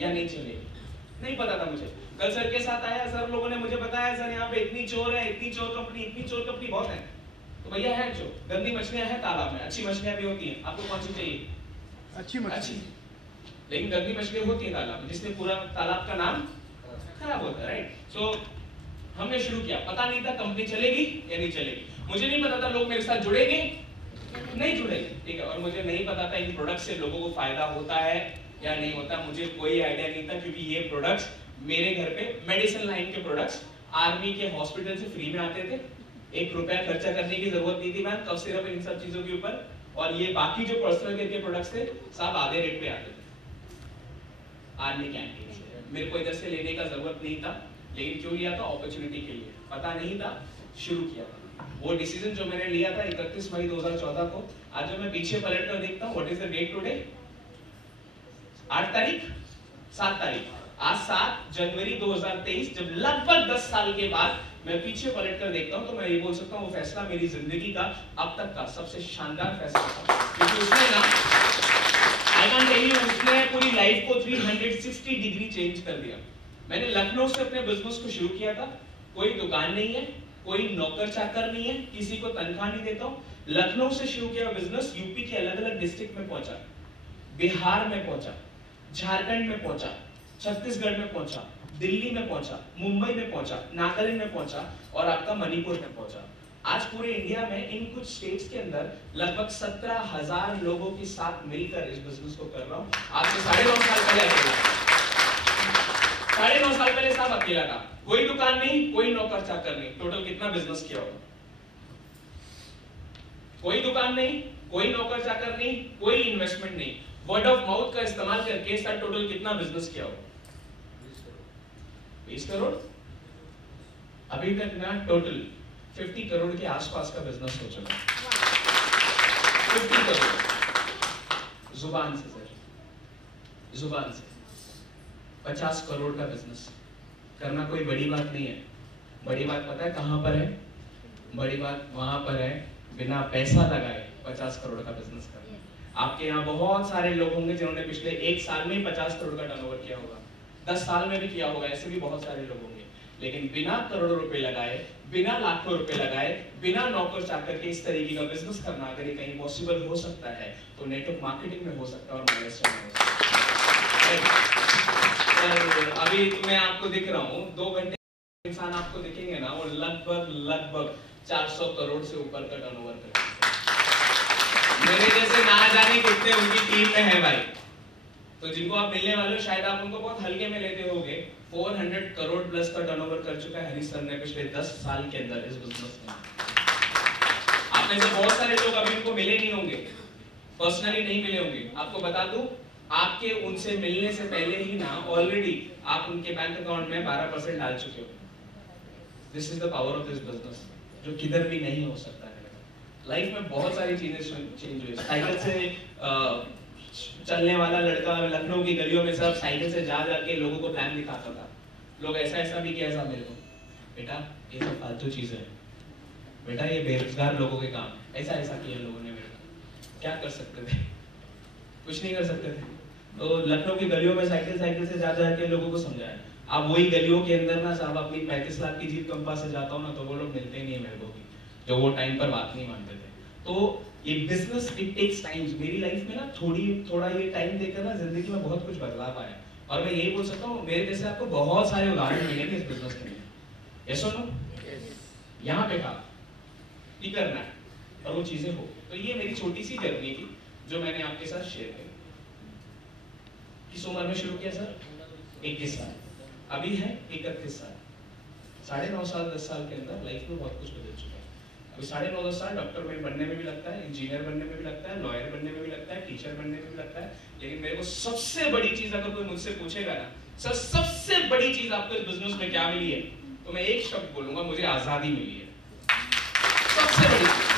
या नहीं चलेगी, नहीं पता था मुझे। कल सर के साथ आया, सर लोगों ने मुझे बताया सर यहाँ पे इतनी चोर कंपनी बहुत है। तो भैया है जो गंदी मछलियां हैं तालाब में, अच्छी मछलियां भी होती हैं। आपको कौन सी चाहिए? अच्छी, लेकिन गंदी मछलियां होती है तालाब में, जिससे पूरा तालाब का नाम खराब होता है, राइट? सो हमने शुरू किया, पता नहीं था कंपनी चलेगी या नहीं चलेगी। मुझे नहीं पता था लोग मेरे साथ जुड़ेंगे नहीं जुड़ेंगे, ठीक है, और मुझे नहीं पता था इन प्रोडक्ट से लोगों को फायदा होता है या नहीं होता, मुझे कोई आइडिया नहीं था, क्योंकि ये प्रोडक्ट्स मेरे घर पे मेडिसिन लाइन के प्रोडक्ट्स आर्मी के हॉस्पिटल से फ्री में आते थे, 1 रुपया खर्चा करने की जरूरत नहीं थी मैम, कफ सिरप इन सब चीजों के ऊपर, और ये बाकी जो पर्सनल केयर के प्रोडक्ट्स थे सब आधे रेट पे आते थे आर्मी कैंटीन से। मेरे को इधर से लेने का जरूरत नहीं था, लेकिन क्यों लिया था? अपॉर्चुनिटी के लिए, पता नहीं था, शुरू किया था। वो डिसीजन जो मैंने लिया था 31 मई 2014 को, आज जब मैं पीछे पलट कर देखता हूँ, what is the date today? 8 तारीख, 7 तारीख, आज 7 जनवरी 2023, जब लगभग 10 साल के बाद मैं पीछे पलट कर देखता हूँ, तो मैं ये बोल सकता हूँ वो फैसला मेरी जिंदगी का अब तक का सबसे शानदार फैसला था, क्योंकि उसने ना आई कैन टेल यू, उसने पूरी लाइफ को 360 डिग्री चेंज कर दिया। मैंने लखनऊ से अपने बिजनेस को शुरू किया था, कोई दुकान नहीं है, कोई नौकर चाकर नहीं है, किसी को तनख्वाह नहीं देता हूँ, लखनऊ से शुरू किया बिजनेस, यूपी के अलग अलग डिस्ट्रिक्ट में पहुंचा, बिहार में पहुंचा, झारखंड में पहुंचा, छत्तीसगढ़ में पहुंचा, दिल्ली में पहुंचा, मुंबई में पहुंचा, नागालैंड में पहुंचा और आपका मणिपुर में पहुंचा। आज पूरे इंडिया में इन कुछ स्टेट्स के अंदर लगभग 17,000 लोगों के साथ मिलकर इस बिजनेस को कर रहा हूँ। आज से 9.5 साल पहले अकेला, 9.5 साल पहले साहब अकेला था, कोई दुकान नहीं, कोई नौकर चाकर नहीं। टोटल कितना बिजनेस किया होगा? कोई दुकान नहीं, कोई नौकर चाकर नहीं, कोई इन्वेस्टमेंट नहीं, वर्ड ऑफ माउथ का इस्तेमाल करके सर टोटल कितना बिजनेस किया होगा? 20 करोड़। अभी तक ना टोटल 50 करोड़ के आसपास का बिजनेस हो चुका है। 50 करोड़ जुबान से सर, जुबान से 50 करोड़ का बिजनेस करना कोई बड़ी बात नहीं है। बड़ी बात पता है कहां पर है? बड़ी बात वहां पर है बिना पैसा लगाए 50 करोड़ का बिजनेस करना। आपके यहाँ बहुत सारे लोग होंगे जिन्होंने पिछले 1 साल में 50 करोड़ का टर्नओवर किया होगा, 10 साल में भी किया होगा, ऐसे भी बहुत सारे लोग होंगे, लेकिन बिना करोड़ों रुपए लगाए, बिना लाखों रुपए लगाए, बिना नौकर चाकर के इस तरीके का बिजनेस करना अगर ये कहीं पॉसिबल हो सकता है तो नेटवर्क मार्केटिंग में हो सकता है और माइलेस्टोन में हो सकता है। अभी मैं आपको दिख रहा हूँ, 2 घंटे इंसान आपको दिखेंगे ना, वो लगभग 400 करोड़ से ऊपर का टर्नओवर करते हैं। मेरे जैसे ना जाने कितने उनकी टीम में है भाई, तो जिनको आप मिलने वाले हो शायद आप उनको बहुत हल्के में लेते होगे। 400 करोड़ प्लस का टर्नओवर कर चुका है हरीश सर ने पिछले 10 साल के अंदर इस बिजनेस में। आप में से बहुत सारे लोग अभी उनको मिले नहीं होंगे, पर्सनली नहीं मिले होंगे। आपको बता दूं, आपके उनसे मिलने से पहले ही ना ऑलरेडी आप उनके बैंक अकाउंट में 12% डाल चुके हो। This is the power of this business, जो किधर भी नहीं हो सकता है। लाइफ में बहुत सारी चीजें चेंज हुई। साइकिल से चलने वाला लड़का लखनऊ की गलियों में सब साइकिल से जा जाके लोगों को प्लान दिखाता था। लोग ऐसा भी किया साहब मेरे को, बेटा ये सब फालतू चीजें हैं, बेटा ये बेरोजगार लोगों के काम, ऐसा किया लोगों ने मेरे को। क्या कर सकते थे? कुछ नहीं कर सकते थे। तो लखनऊ की गलियों में साइकिल से जा जाके लोगों को समझाया। अब वही गलियों के अंदर ना साहब अपनी 35 लाख की जीप कंपा से जाता हूँ ना, तो वो लोग मिलते नहीं है मेरे को, जो वो टाइम पर बात नहीं मानते थे। तो ये बिजनेस इट टेक्स टाइम। मेरी लाइफ में ना थोड़ा ये टाइम देकर ना जिंदगी में बहुत कुछ बदलाव आया, और मैं यही बोल सकता हूँ मेरे जैसे आपको बहुत सारे उदाहरण मिलेंगे इस बिजनेस के लिए। यस और नो? यहाँ पे कहा कि करना है और वो चीजें हो। तो ये मेरी छोटी सी जर्नी थी जो मैंने आपके साथ शेयर की। किस उम्र में शुरू किया सर? 21 साल, अभी है 31 साल। 9.5 साल 10 साल के अंदर लाइफ में बहुत कुछ बदल चुका है। अभी 9.5 साल डॉक्टर में बनने में भी लगता है, इंजीनियर बनने में भी लगता है, लॉयर बनने में भी लगता है, टीचर बनने में भी लगता है, लेकिन मेरे को सबसे बड़ी चीज अगर कोई मुझसे पूछेगा ना, सर सबसे बड़ी चीज आपको इस बिजनेस में क्या मिली है, तो मैं एक शब्द बोलूंगा, मुझे आजादी मिली है। सबसे बड़ी चीज,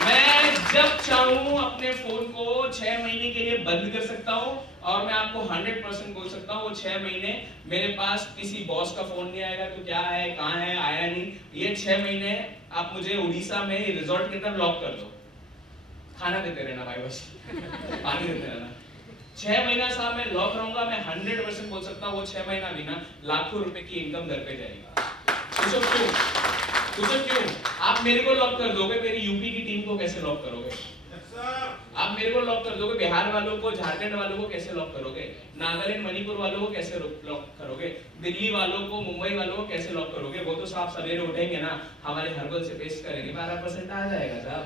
मैं जब चाहूं अपने फोन को 6 महीने के लिए बंद कर सकता हूं, और मैं आपको 100% बोल सकता हूं वो 6 महीने मेरे पास किसी बॉस का फोन नहीं आएगा, तो क्या है, कहां है, आया नहीं। ये 6 महीने आप मुझे उड़ीसा में रिजॉर्ट के अंदर लॉक कर दो, खाना देते रहना भाई, बस पानी देते रहना। 6 महीना साहब मैं लॉक रहूंगा, मैं 100% बोल सकता हूँ वो 6 महीना भी ना लाखों रुपए की इनकम घर पे जाएगी। पूछो क्यों? पूछो क्यों? आप मेरे को लॉक कर दोगे, मेरी यूपी की टीम को कैसे लॉक करोगे? आप मेरे को लॉक कर दोगे, बिहार वालों को, झारखंड वालों को कैसे लॉक करोगे? नागालैंड मणिपुर वालों को कैसे लॉक करोगे? दिल्ली वालों को, मुंबई वालों को कैसे लॉक करोगे? वो तो साहब सवेरे उठेंगे ना, हमारे हर्बल से पेस्ट करेंगे, 12% आ जाएगा साहब।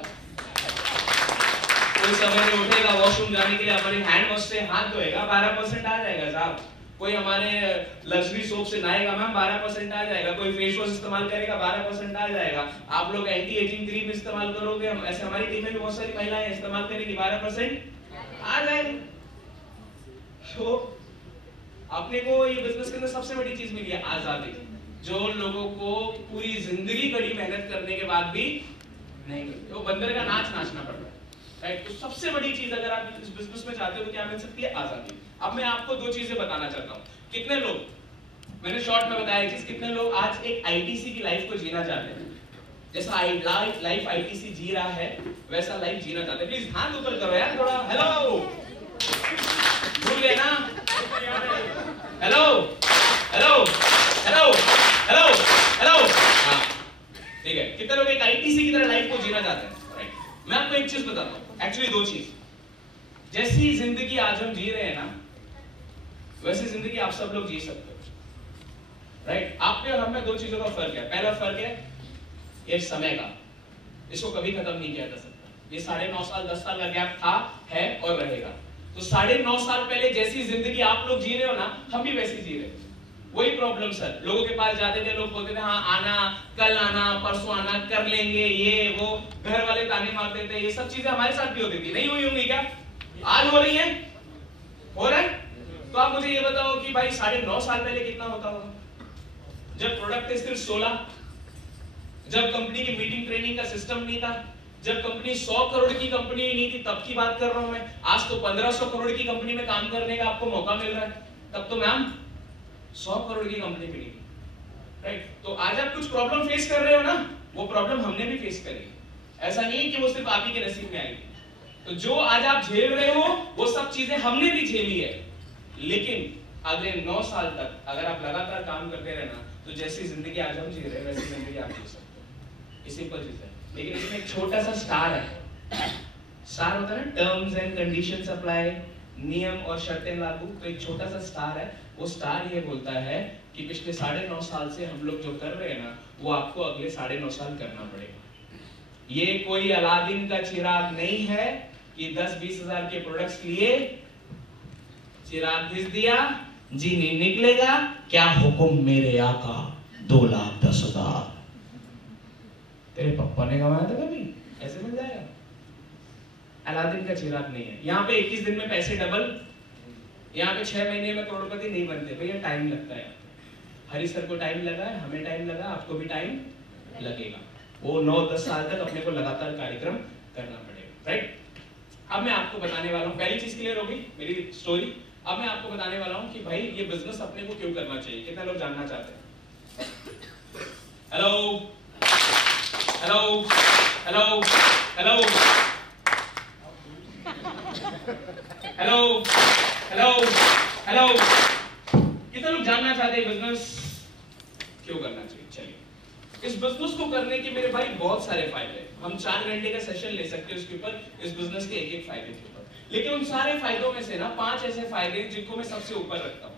कोई सवेरे उठेगा वॉशरूम जाने के लिए हमारे हैंड वॉश से हाथ धोएगा, 12% आ जाएगा साहब। कोई हमारे लग्जरी सोप से नहाएगा मैम, 12% आ जाएगा। कोई फेस वॉश इस्तेमाल करेगा, 12% आ जाएगा। आप लोग एंटी एजिंग क्रीम इस्तेमाल करोगे, हम ऐसे हमारी टीम में भी बहुत सारी महिलाएं इस्तेमाल करेंगी, 12% आ जाएगा। तो अपने को ये बिजनेस के अंदर सबसे बड़ी चीज मिली है, आजादी। जो लोगों को पूरी जिंदगी कड़ी मेहनत करने के बाद भी नहीं मिलती, वो बंदर का नाच नाचना पड़ रहा है, राइट? तो सबसे बड़ी चीज अगर आप इस बिजनेस में चाहते हो तो क्या मिल सकती है? आजादी। अब मैं आपको दो चीजें बताना चाहता हूँ। कितने लोग, मैंने शॉर्ट में बताया चीज, कितने लोग आज एक आईटीसी की लाइफ को जीना चाहते हैं? जैसा लाइफ आईटीसी जी रहा है वैसा लाइफ जीना चाहते हैं? प्लीज हाथ ऊपर करो यार थोड़ा। हेलो, भूल गए ना? Hello hello hello hello hello, हाँ ठीक है। कितने लोग एक आईटीसी की तरह लाइफ को जीना चाहते हैं? राइट। मैं आपको एक चीज बताता हूँ, एक्चुअली दो चीज। जैसी जिंदगी आज हम जी रहे हैं ना, वैसी जिंदगी आप सब लोग जी सकते हो, राइट? आप में और हम में दो चीजों का फर्क है। पहला फर्क है ये समय का, इसको कभी खत्म नहीं किया जा सकता। ये 9.5 साल 10 साल का गैप था, है और रहेगा। तो 9.5 साल पहले जैसी जिंदगी आप लोग जी रहे हो ना, हम भी वैसी जी रहे हैं। वही प्रॉब्लम सर, लोगों के पास जाते थे, लोग बोलते थे हाँ आना, कल आना, परसों आना, कर लेंगे, ये वो, घर वाले ताने मारते थे। ये सब चीजें हमारे साथ भी होती थी, नहीं हुई होंगी क्या? आज हो रही है, हो रहा है। तो आप मुझे ये बताओ कि भाई 9.5 साल पहले कितना होता होगा, जब प्रोडक्ट थे सिर्फ 16, जब कंपनी की मीटिंग ट्रेनिंग का सिस्टम नहीं था, जब कंपनी 100 करोड़ की कंपनी नहीं थी, तब की बात कर रहा हूं मैं। आज तो 1500 करोड़ की कंपनी में काम करने का आपको मौका मिल रहा है, तब तो मैम 100 करोड़ की कंपनी मिली, राइट? तो आज आप कुछ प्रॉब्लम फेस कर रहे हो ना, वो प्रॉब्लम हमने भी फेस करी। ऐसा नहीं है कि वो सिर्फ आप ही के नसीब में आई। तो जो आज आप झेल रहे हो वो सब चीजें हमने भी झेली है। लेकिन अगले 9 साल तक अगर आप लगातार काम करते रहना, तो जैसी जिंदगी आज हम जी रहे हैं वैसी जिंदगी आप जी सकते हो। ये सिंपल चीज है। लेकिन इसमें एक छोटा सा स्टार है। स्टार होता है ना, टर्म्स एंड कंडीशंस अप्लाई, नियम और शर्तें लागू। तो एक छोटा सा स्टार है, वो स्टार ये बोलता है कि पिछले 9.5 साल से हम लोग जो कर रहे हैं ना, वो आपको अगले 9.5 साल करना पड़ेगा। ये कोई अलादीन का चिराग नहीं है कि 10-20 हजार के प्रोडक्ट्स लिए, चिराग घिस दिया, जीनी निकलेगा, क्या हुक्म मेरे आका, 2,10,000 तेरे पप्पा ने कमाया था कभी, ऐसे मिल जाएगा? अलादीन का चिराग नहीं है। यहाँ पे 21 दिन में पैसे डबल, यहाँ पे 6 महीने में करोड़पति नहीं बनते भैया, टाइम लगता है। हरी सर को टाइम लगा है, हमें टाइम लगा, आपको भी टाइम लगेगा। वो 9-10 साल तक अपने को लगातार कार्यक्रम करना पड़ेगा, राइट? अब मैं आपको बताने वाला हूँ, पहली चीज क्लियर होगी मेरी स्टोरी। अब मैं आपको बताने वाला हूँ कि भाई ये बिजनेस अपने को क्यों करना चाहिए। कितने लोग जानना चाहते हैं? Hello hello hello hello hello hello hello, कितने लोग जानना चाहते हैं बिजनेस क्यों करना चाहिए? चलिए, इस बिजनेस को करने के मेरे भाई बहुत सारे फायदे हैं। हम 4 घंटे का सेशन ले सकते हैं उसके ऊपर, इस बिजनेस के एक-एक फायदे के ऊपर। लेकिन उन सारे फायदों में से ना 5 ऐसे फायदे जिनको मैं सबसे ऊपर रखता हूँ,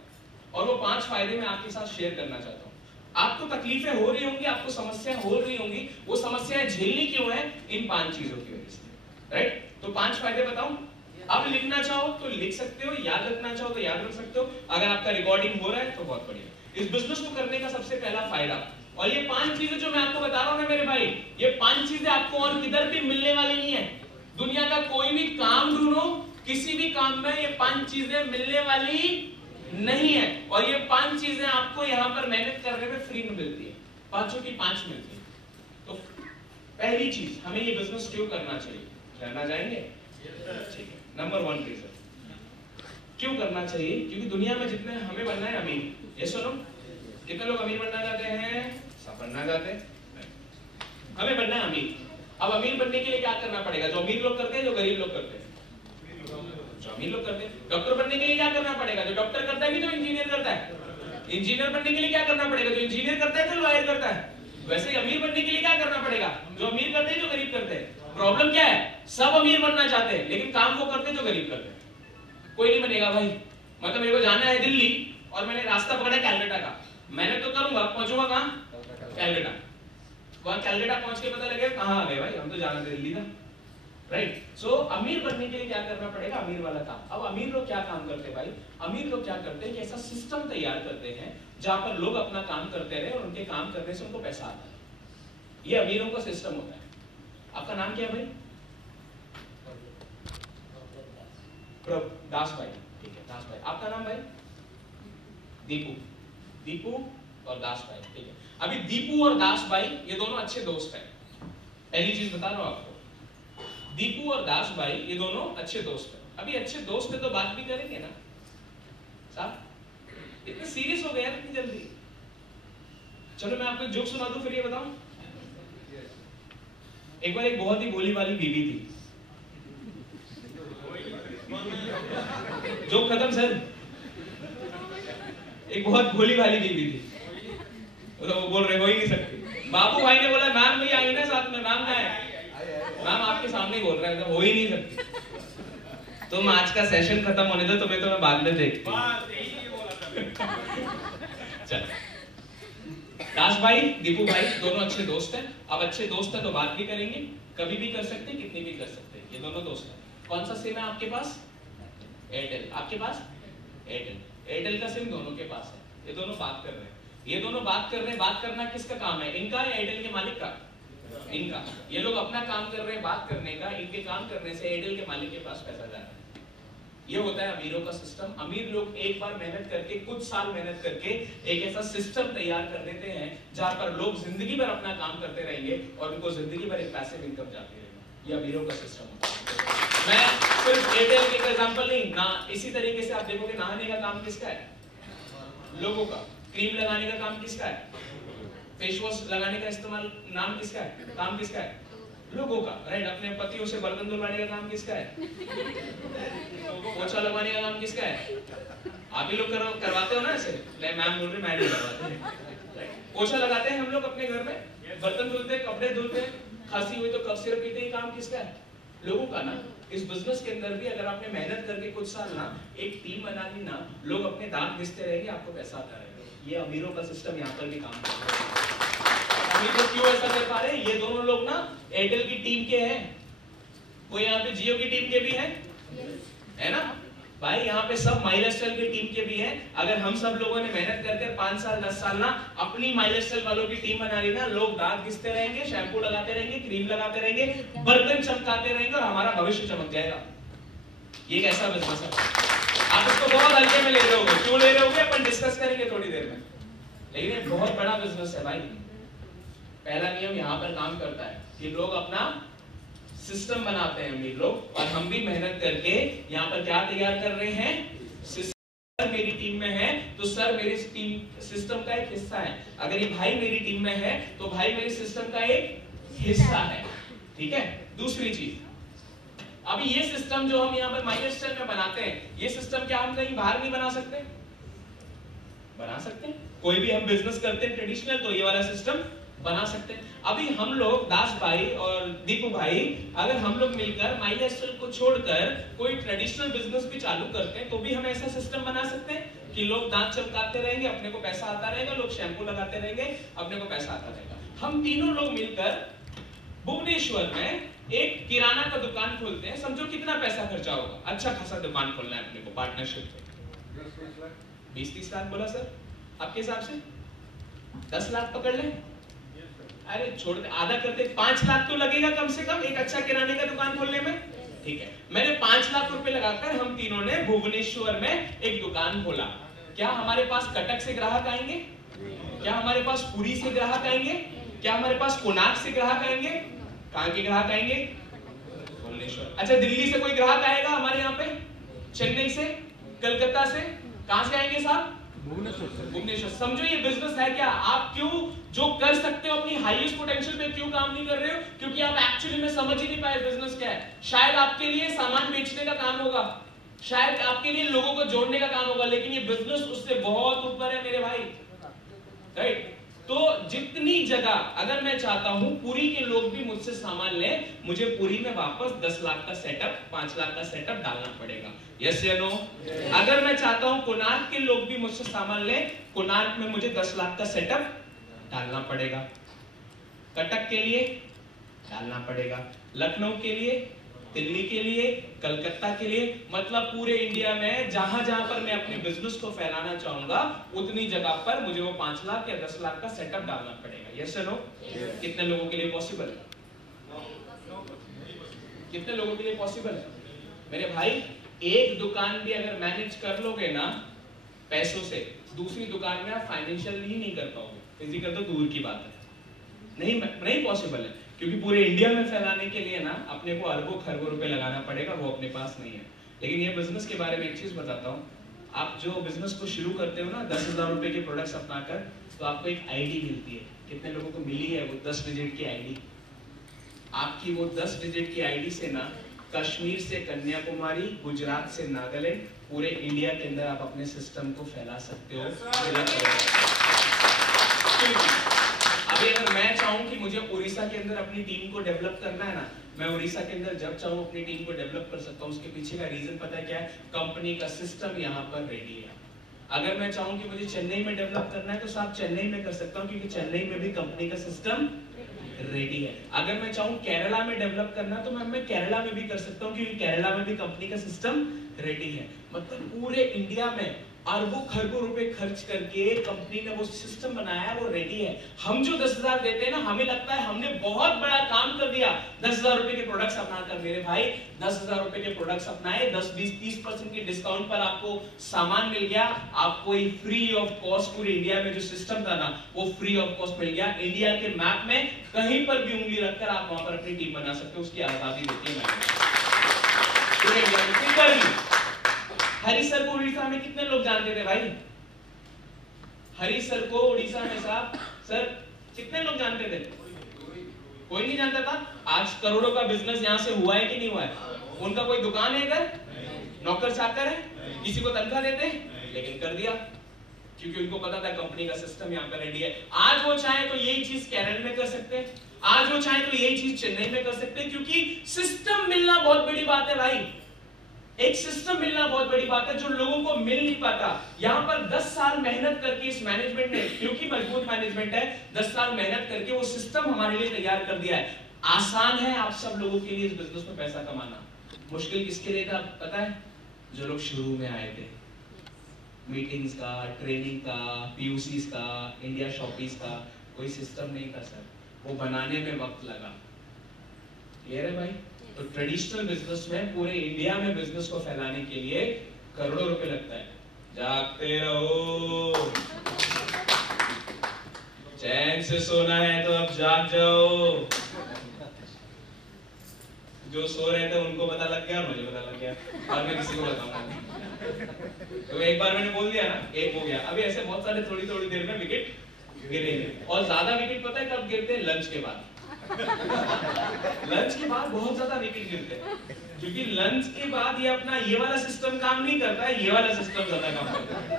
और वो 5 फायदे मैं आपके साथ शेयर करना चाहता हूँ। आपको तकलीफें हो रही होंगी, आपको समस्याएं हो रही होंगी, वो समस्याएं झेलनी क्यों है? इन 5 चीजों की वजह से, राइट? तो 5 फायदे बताऊं? आप लिखना चाहो तो लिख सकते हो, याद रखना चाहो तो याद रख सकते हो। अगर आपका रिकॉर्डिंग हो रहा है तो बहुत बढ़िया। इस बिजनेस को करने का सबसे पहला फायदा, और ये 5 चीजें जो मैं आपको बता रहा हूं ना मेरे भाई, ये 5 चीजें आपको और किधर भी मिलने वाली नहीं है। दुनिया का कोई भी काम ढूंढो, किसी भी काम में ये 5 चीजें मिलने वाली नहीं है। और ये 5 चीजें आपको यहाँ पर मेहनत करने में फ्री में मिलती है, 5 की 5 मिलती है। तो पहली चीज, हमें ये बिजनेस क्यों करना चाहिए, जानना चाहेंगे? ठीक है। नंबर 1 रीजन क्यों करना चाहिए, क्योंकि दुनिया में जितने हमें बनना है अमीर, ये सुनो, कितने लोग अमीर बनना चाहते हैं? सब बनना चाहते हैं। हमें बनना है अमीर। अब अमीर बनने के लिए क्या करना पड़ेगा? जो अमीर लोग करते हैं, जो गरीब लोग करते हैं? जो अमीर लोग करते हैं। डॉक्टर बनने के लिए क्या करना पड़ेगा? जो डॉक्टर करता है कि जो इंजीनियर करता है? इंजीनियर बनने के लिए क्या करना पड़ेगा? जो इंजीनियर करता है, जो लॉयर करता है? वैसे ही अमीर बनने के लिए क्या करना पड़ेगा? जो अमीर करते हैं, जो गरीब करते हैं। प्रॉब्लम क्या है? सब अमीर बनना चाहते हैं, लेकिन काम वो करते जो गरीब करते हैं। कोई नहीं बनेगा भाई। मतलब मेरे को जाना है दिल्ली और मैंने रास्ता पकड़ा कैलकाटा का, मैंने तो करूंगा, पहुंचूंगा कहां? कैलकाटा। वहां कैलकाटा पहुंच के पता लगेगा कहां आ गए भाई, हम तो जाना था दिल्ली था, राइट। सो अमीर बनने के लिए क्या करना पड़ेगा? अमीर वाला काम। अब अमीर लोग क्या काम करते हैं भाई? अमीर लोग क्या करते हैं कि ऐसा सिस्टम तैयार करते हैं जहां पर लोग अपना काम करते रहे और उनके काम करने से उनको पैसा आता है। ये अमीरों का सिस्टम होता है। आपका नाम क्या है भाई? दास भाई, ठीक है दास भाई। आपका नाम भाई? दीपू। दीपू और दास भाई, ठीक है। अभी दीपू और दास भाई ये दोनों अच्छे दोस्त हैं। पहली चीज बता रहा हूं आपको, दीपू और दास भाई ये दोनों अच्छे दोस्त हैं। अभी अच्छे दोस्त है तो बात भी करेंगे ना साहब? इतने सीरियस हो गए यार इतनी जल्दी? चलो मैं आपको जोक सुना दूं फिर ये बताऊं। एक बार एक बहुत ही भोली वाली बीवी थी। जोक खत्म सर। एक बहुत भोली वाली बीवी थी, तो वो बोल रहे हो ही नहीं सकती। बाबू भाई ने बोला मैम भी आई ना साथ में, मैम का है, मैम आपके सामने बोल रहे हैं, हो ही नहीं सकती। तुम आज का सेशन खत्म होने दो, तुम्हें तो मैं बाद में देखती हूं। चल, दास भाई दीपू भाई दोनों अच्छे दोस्त हैं। अब अच्छे दोस्त हैं तो बात भी करेंगे, कभी भी कर सकते हैं, कितनी भी कर सकते हैं। ये दोनों दोस्त हैं। कौन सा सिम है आपके पास? एयरटेल। आपके पास? एयरटेल। एयरटेल का सिम दोनों के पास है। ये दोनों बात कर रहे हैं। ये दोनों बात कर रहे हैं। बात करना किसका काम है? इनका या एयरटेल के मालिक का? इनका। ये लोग अपना काम कर रहे हैं बात करने का, इनके काम करने से एयरटेल के मालिक के पास पैसा जा रहा है। ये होता है अमीरों का सिस्टम। अमीर लोग एक बार मेहनत करके, कुछ साल मेहनत करके एक ऐसा सिस्टम तैयार कर देते हैं जहां पर लोग जिंदगी भर अपना काम करते रहेंगे और उनको जिंदगी भर एक पैसिव इनकम जाती रहेगी। ये अमीरों का सिस्टम होता है। मैं सिर्फ एयरटेल के एग्जांपल नहीं ना, इसी तरीके से आप देखोगे नहाने का काम किसका है? लोगों का। क्रीम लगाने का काम किसका है? फेस वॉश लगाने का इस्तेमाल नाम किसका है? काम किसका है? लोगों का, राइट। अपने पतियों से बर्तन धुलवाने का काम किसका है? पोछा लगवाने का काम किसका है? आप ही लोग करवाते हो ना ऐसे? नहीं मैम बोल रही, मैं नहीं करवाती। पोछा लगाते हैं हम लोग अपने घर में, बर्तन धुलते हैं, कपड़े धुलते हैं, खांसी हुई तो कफ सिरप पीते हैं। काम किसका है? लोगों का ना। इस बिजनेस के अंदर भी अगर आपने मेहनत करके कुछ साल ना एक टीम बना ली ना, लोग अपने दांत घिसते रहेंगे, आपको पैसा आता रहेगा। ये अमीरों का सिस्टम यहाँ पर भी काम करता है। अमीर लोग क्यों ऐसा कर पा रहे हैं? ये दोनों लोग ना एयरटेल की टीम के हैं, वो यहाँ पे जियो की टीम के भी हैं, है ना भाई? यहाँ पे सब माइलस्टाइल की टीम के भी हैं। अगर हम सब लोगों ने मेहनत करके 5 साल 10 साल ना अपनी माइलस्टाइल वालों की टीम बना ली ना, लोग दांत घिसते रहेंगे, शैम्पू लगाते रहेंगे, क्रीम लगाते रहेंगे, बर्तन चमकाते रहेंगे और हमारा भविष्य चमक जाएगा। ये कैसा बिजनेस है? आप इसको बहुत हल्के में ले रहे होगे। क्यों ले रहे होगे अपन डिस्कस करेंगे थोड़ी देर में, लेकिन ये बहुत बड़ा बिजनेस है भाई। पहला नियम यहाँ पर काम करता है कि लोग अपना सिस्टम बनाते हैं अमीर लोग, और हम भी मेहनत करके यहाँ पर क्या तैयार कर रहे हैं? सिस्टम मेरी टीम में है तो सर मेरे टीम सिस्टम का एक हिस्सा है। अगर ये भाई मेरी टीम में है तो भाई मेरे सिस्टम का एक हिस्सा है, ठीक है। दूसरी चीज, अभी ये सिस्टम जो हम यहाँ पर माइलस्टाइल में बनाते हैं, ये सिस्टम क्या हम कहीं बाहर नहीं बना सकते? बना सकते हैं। कोई भी हम बिजनेस करते हैं ट्रेडिशनल तो ये वाला सिस्टम बना सकते हैं। अभी हम लोग दास भाई और दीपू भाई अगर हम लोग मिलकर माइलस्टाइल को छोड़कर कोई ट्रेडिशनल बिजनेस भी चालू करते हैं तो भी हम ऐसा सिस्टम बना सकते हैं कि लोग दांत चमकाते रहेंगे, अपने को पैसा आता रहेगा, लोग शैम्पू लगाते रहेंगे, अपने को पैसा आता रहेगा। हम तीनों लोग मिलकर भुवनेश्वर में एक किराना का दुकान खोलते हैं। समझो कितना पैसा खर्चा होगा? अच्छा खासा दुकान खोलना है अपने को पार्टनरशिप में। 20-30 लाख बोला सर, आपके हिसाब से 10 लाख पकड़ ले। अरे छोड़ दे, आधा करते 5 लाख तो लगेगा कम से कम एक अच्छा किराने का दुकान खोलने में, ठीक है। मैंने 5 लाख रुपए लगाकर हम तीनों ने भुवनेश्वर में एक दुकान खोला। क्या हमारे पास कटक से ग्राहक आएंगे? क्या हमारे पास पुरी से ग्राहक आएंगे? क्या हमारे पास कोणार्क से ग्राहक आएंगे? कहां के ग्राहक आएंगे? भुवनेश्वर। अच्छा दिल्ली से कोई ग्राहक आएगा हमारे यहाँ पे? चेन्नई से, कलकत्ता से, कहां से आएंगे साहब? भुवनेश्वर। समझो ये बिजनेस है क्या? आप क्यों जो कर सकते हो अपनी हाईएस्ट पोटेंशियल पे क्यों काम नहीं कर रहे हो? क्योंकि आप एक्चुअली में समझ ही नहीं पाए बिजनेस क्या है। शायद आपके लिए सामान बेचने का काम होगा, शायद आपके लिए लोगों को जोड़ने का काम होगा, लेकिन ये बिजनेस उससे बहुत ऊपर है मेरे भाई, राइट। तो जितनी जगह अगर मैं चाहता हूं पुरी के लोग भी मुझसे सामान लें, मुझे पुरी में वापस 10 लाख का सेटअप, 5 लाख का सेटअप डालना पड़ेगा। यस या नो? अगर मैं चाहता हूं कोणार्क के लोग भी मुझसे सामान लें, कोणार्क में मुझे 10 लाख का सेटअप डालना पड़ेगा। कटक के लिए डालना पड़ेगा, लखनऊ के लिए, दिल्ली के लिए, कलकत्ता के लिए, मतलब पूरे इंडिया में जहां जहां पर मैं अपने बिजनेस को फैलाना चाहूंगा उतनी जगह पर मुझे वो 5 लाख या 10 लाख का सेटअप डालना पड़ेगा। यस या नो? कितने लोगों के लिए पॉसिबल है? कितने लोगों के लिए पॉसिबल है? मेरे भाई, एक दुकान भी अगर मैनेज कर लोगे ना पैसों से, दूसरी दुकान में आप फाइनेंशियल ही नहीं कर पाओगे, फिजिकल तो दूर की बात है। नहीं पॉसिबल है, क्योंकि पूरे इंडिया में फैलाने के लिए ना अपने को अरबों खरबों रुपए लगाना पड़ेगा, वो अपने पास नहीं है। लेकिन ये बिजनेस के बारे में एक चीज बताता हूँ, आप जो बिजनेस को शुरू करते हो ना 10,000 रुपए के प्रोडक्ट्स अपनाकर, तो आपको एक आईडी मिलती है। कितने लोगों को मिली है वो 10 डिजिट की आईडी? आपकी वो 10 डिजिट की आईडी से ना कश्मीर से कन्याकुमारी, गुजरात से नागालैंड, पूरे इंडिया के अंदर आप अपने सिस्टम को फैला सकते हो। अभी अगर मैं चाहूं कि मुझे उड़ीसा के अंदर अपनी टीम को डेवलप करना है ना, मैं उड़ीसा के अंदर जब चाहूं अपनी टीम को डेवलप कर सकता हूं। उसके पीछे का रीजन पता है क्या है? कंपनी का सिस्टम यहाँ पर रेडी है। अगर मैं चाहूं कि मुझे चेन्नई में डेवलप करना है तो साहब चेन्नई में कर सकता हूं, क्योंकि चेन्नई में भी कंपनी का सिस्टम रेडी है। अगर मैं चाहूं केरला में डेवलप करना तो मैं केरला में भी कर सकता हूं, क्योंकि केरला में भी कंपनी का सिस्टम रेडी है। मतलब पूरे इंडिया में अरबों खरबों रुपए खर्च करके कंपनी ने वो सिस्टम बनाया है, वो रेडी है। हम जो 10,000 देते हैं ना, हमें लगता है हमने बहुत बड़ा काम कर दिया 10,000 रुपए के प्रोडक्ट्स अपनाकर। मेरे भाई 10,000 रुपए के प्रोडक्ट्स अपनाए, 10, 20, 30% के डिस्काउंट पर आपको सामान मिल गया, आपको फ्री ऑफ कॉस्ट पूरे इंडिया में जो सिस्टम था ना वो फ्री ऑफ कॉस्ट मिल गया। इंडिया के मैप में कहीं पर भी उंगली रखकर आप वहां पर अपनी टीम बना सकते हो, उसकी आजादी देती है पूरे इंडिया में। हरी सर को उड़ीसा में कितने लोग जानते थे भाई? हरी सर को उड़ीसा में साहब सर कितने लोग जानते थे? कोई नहीं जानता था। आज करोड़ों का बिजनेस यहाँ से हुआ है कि नहीं हुआ है? उनका कोई दुकान है इधर? नौकर चाकर है? किसी को तनख्वाह देते हैं? लेकिन कर दिया, क्योंकि उनको पता था कंपनी का सिस्टम यहाँ पर रेडी है। आज वो चाहे तो यही चीज केरल में कर सकते हैं, आज वो चाहे तो यही चीज चेन्नई में कर सकते हैं, क्योंकि सिस्टम मिलना बहुत बड़ी बात है भाई। एक सिस्टम मिलना बहुत बड़ी बात है जो लोगों को मिल नहीं पाता। यहाँ पर 10 साल मेहनत करके इस मैनेजमेंट ने, क्योंकि मजबूत मैनेजमेंट है, 10 साल मेहनत करके वो सिस्टम हमारे लिए तैयार कर दिया है। आसान है आप सब लोगों के लिए इस बिजनेस में पैसा कमाना। मुश्किल किसके लिए था पता है? जो लोग शुरू में आए थे, मीटिंग्स का, ट्रेनिंग का, पीयूसीज का, इंडिया शॉपीज का कोई सिस्टम नहीं था सर, वो बनाने में वक्त लगा। क्लियर है भाई? तो ट्रेडिशनल बिजनेस में पूरे इंडिया में बिजनेस को फैलाने के लिए करोड़ों रुपए लगता है। जागते रहो, चैन से सोना है तो अब जाग जाओ। जो सो रहे थे उनको पता लग गया, मुझे पता लग गया, और मैं किसी को बताऊंगा। तो एक बार मैंने बोल दिया ना, एक हो गया। अभी ऐसे बहुत सारे थोड़ी थोड़ी देर में विकेट गिरेंगे, और ज्यादा विकेट पता है कब गिरते हैं? लंच के बाद। लंच के बाद बहुत ज्यादा विकेट गिरते हैं, क्योंकि लंच के बाद ये अपना ये वाला सिस्टम काम नहीं करता है, ये वाला सिस्टम ज्यादा काम करता है।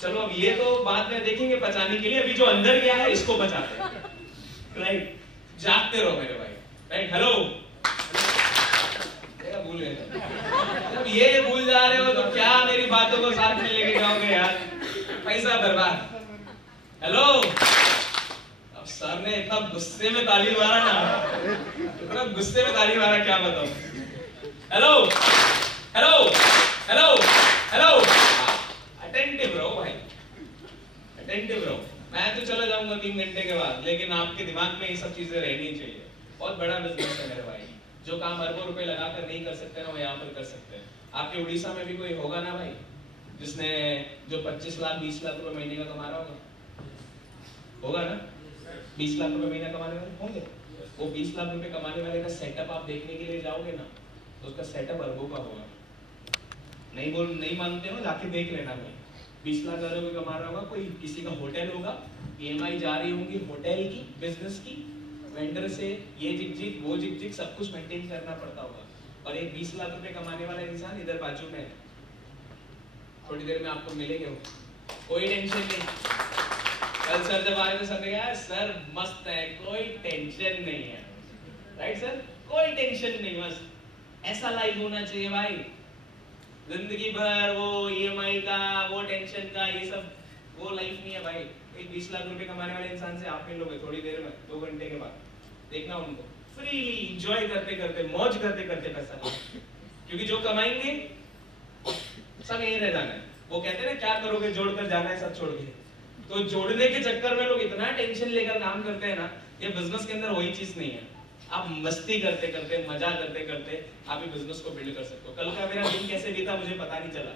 चलो अब ये तो बाद में देखेंगे पचाने के लिए, अभी जो अंदर गया है इसको बचाते हैं। राइट? जागते रहो मेरे भाई। राइट? हेलो, भूल गए। जब ये भूल जा रहे हो तो क्या मेरी बातों को साथ में लेके जाओगे यार? पैसा बर्बाद। हेलो, अब सर ने इतना गुस्से में ताली मारा ना, इतना गुस्से में ताली मारा, क्या बताऊं। Hello hello hello hello, attentive रहो भाई, अटेंटिव रहो। मैं तो चला जाऊंगा 3 घंटे के बाद, लेकिन आपके दिमाग में ये सब चीजें रहनी चाहिए। बहुत बड़ा बिजनेस है मेरे भाई। जो काम अरबों रुपए लगाकर नहीं कर सकते ना, वो यहाँ पर कर सकते हैं। आपके उड़ीसा में भी कोई होगा ना भाई, जिसने जो 25 लाख 20 लाख रुपए महीने का कमा रहा होगा ना? 20 लाख रुपए महीना कमाने वाले होंगे। वो 20 लाख रुपए कमाने वाले का सेटअप आप देखने के लिए जाओगे ना, तो उसका सेटअप अरबों का होगा। नहीं मानते हो? जाके देख लेना भाई। 20 लाख अरबों में कमा रहा होगा कोई, किसी का होटल होगा, EMI जा रही होंगी होटल की, बिजनेस की, वेंडर से ये जिग वो जिग सब कुछ मेंटेन करना पड़ता होगा। और एक 20 लाख रुपए कमाने वाला इंसान इधर बाजू में है, थोड़ी देर में आपको मिलेंगे वो, कोई टेंशन नहीं। कल सर जब आए तो सर ने कहा सर मस्त है, कोई टेंशन नहीं है, राइट सर, कोई टेंशन नहीं, मस्त ऐसा लाइफ होना चाहिए भाई, जिंदगी भर वो ईएमआई का, वो टेंशन का, ये सब वो लाइफ नहीं है भाई। एक 20 लाख रुपए कमाने वाले इंसान से आप मिलोगे थोड़ी देर में, 2 घंटे के बाद, देखना उनको फ्रीली एंजॉय करते करते, मौज करते करते पैसा, क्योंकि जो कमाएंगे सब यही रह जाना है। वो कहते हैं ना क्या करोगे, जोड़कर जाना है सब छोड़ के, तो जोड़ने के चक्कर में लोग इतना टेंशन लेकर काम करते हैं ना, ये बिजनेस के अंदर वही चीज नहीं है। आप मस्ती करते करते, मजा करते करते आप ये बिजनेस को बिल्ड कर सकते हो। कल का मेरा दिन कैसे बीता मुझे पता नहीं चला,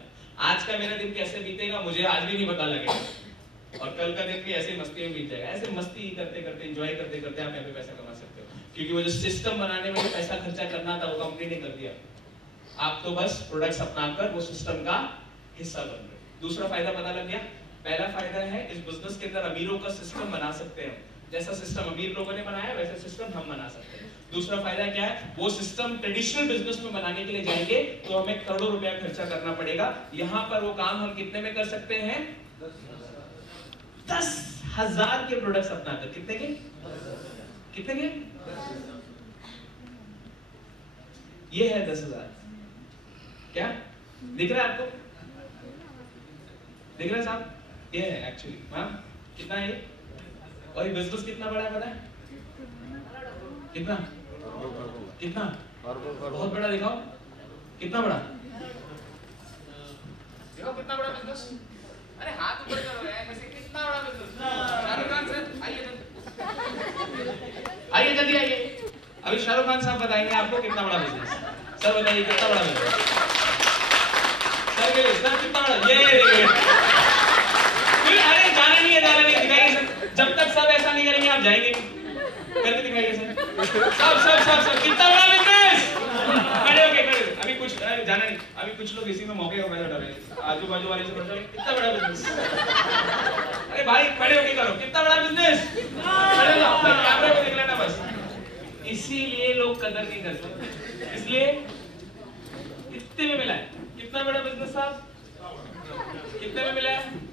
आज का मेरा दिन कैसे बीतेगा मुझे आज भी नहीं पता लगेगा, और कल का दिन भी ऐसे मस्ती में बीत जाएगा। ऐसे मस्ती करते करते, एंजॉय करते करते आप यहाँ पे पैसा कमा सकते हो, क्योंकि वो जो सिस्टम बनाने में पैसा खर्चा करना था वो कंपनी ने कर दिया, आप तो बस प्रोडक्ट्स अपनाकर वो सिस्टम का हिस्सा बन रहे। दूसरा फायदा पता लग गया। पहला फायदा है इस बिजनेस के अंदर अमीरों का सिस्टम बना सकते हैं, जैसा सिस्टम अमीर लोगों ने बनाया वैसा सिस्टम हम बना सकते हैं। दूसरा फायदा क्या है, वो सिस्टम ट्रेडिशनल बिजनेस में बनाने के लिए जाएंगे तो हमें करोड़ों रुपया खर्चा करना पड़ेगा, यहाँ पर वो काम हम कितने में कर सकते हैं, 10,000 के प्रोडक्ट्स अपनाकर। कितने के, कितने के, ये है 10,000। क्या दिख रहा है आपको, दिख रहा है साहब, ये है एक्चुअली। हाँ कितना है ये, और ये बिजनेस कितना बड़ा है पता है, कितना कितना, बहुत बड़ा, दिखाओ कितना बड़ा, देखो कितना बड़ा बिजनेस। अरे हाथ ऊपर करो यार, वैसे कितना बड़ा बिजनेस। शाहरुख खान सर आइए जल्दी, आइए जल्दी आइए, अभी शाहरुख खान साहब बताएंगे आपको कितना बड़ा बिजनेस। सर बताइए कितना बड़ा बिजनेस, सर के लिए सर कितना बड़ा, ये अरे जाना नहीं है, जाना नहीं है, दिखाइए सर, जब तक सब ऐसा नहीं करेंगे आप जाएंगे, करके दिखाइए सर, सब सब सब सब कितना बड़ा बिजनेस, खड़े होके, खड़े होके, अभी कुछ जाना नहीं, अभी कुछ लोग इसी में मौके का फायदा उठा रहे हैं, आजू बाजू वाले से पूछो कितना बड़ा बिजनेस, अरे भाई खड़े होके करो, कितना बड़ा बिजनेस, खड़े हो जाओ, कैमरे को देख लेना बस। इसीलिए लोग कदर नहीं करते, इसलिए इतने में मिला है, कितना बड़ा बिजनेस साहब, कितने में मिला है,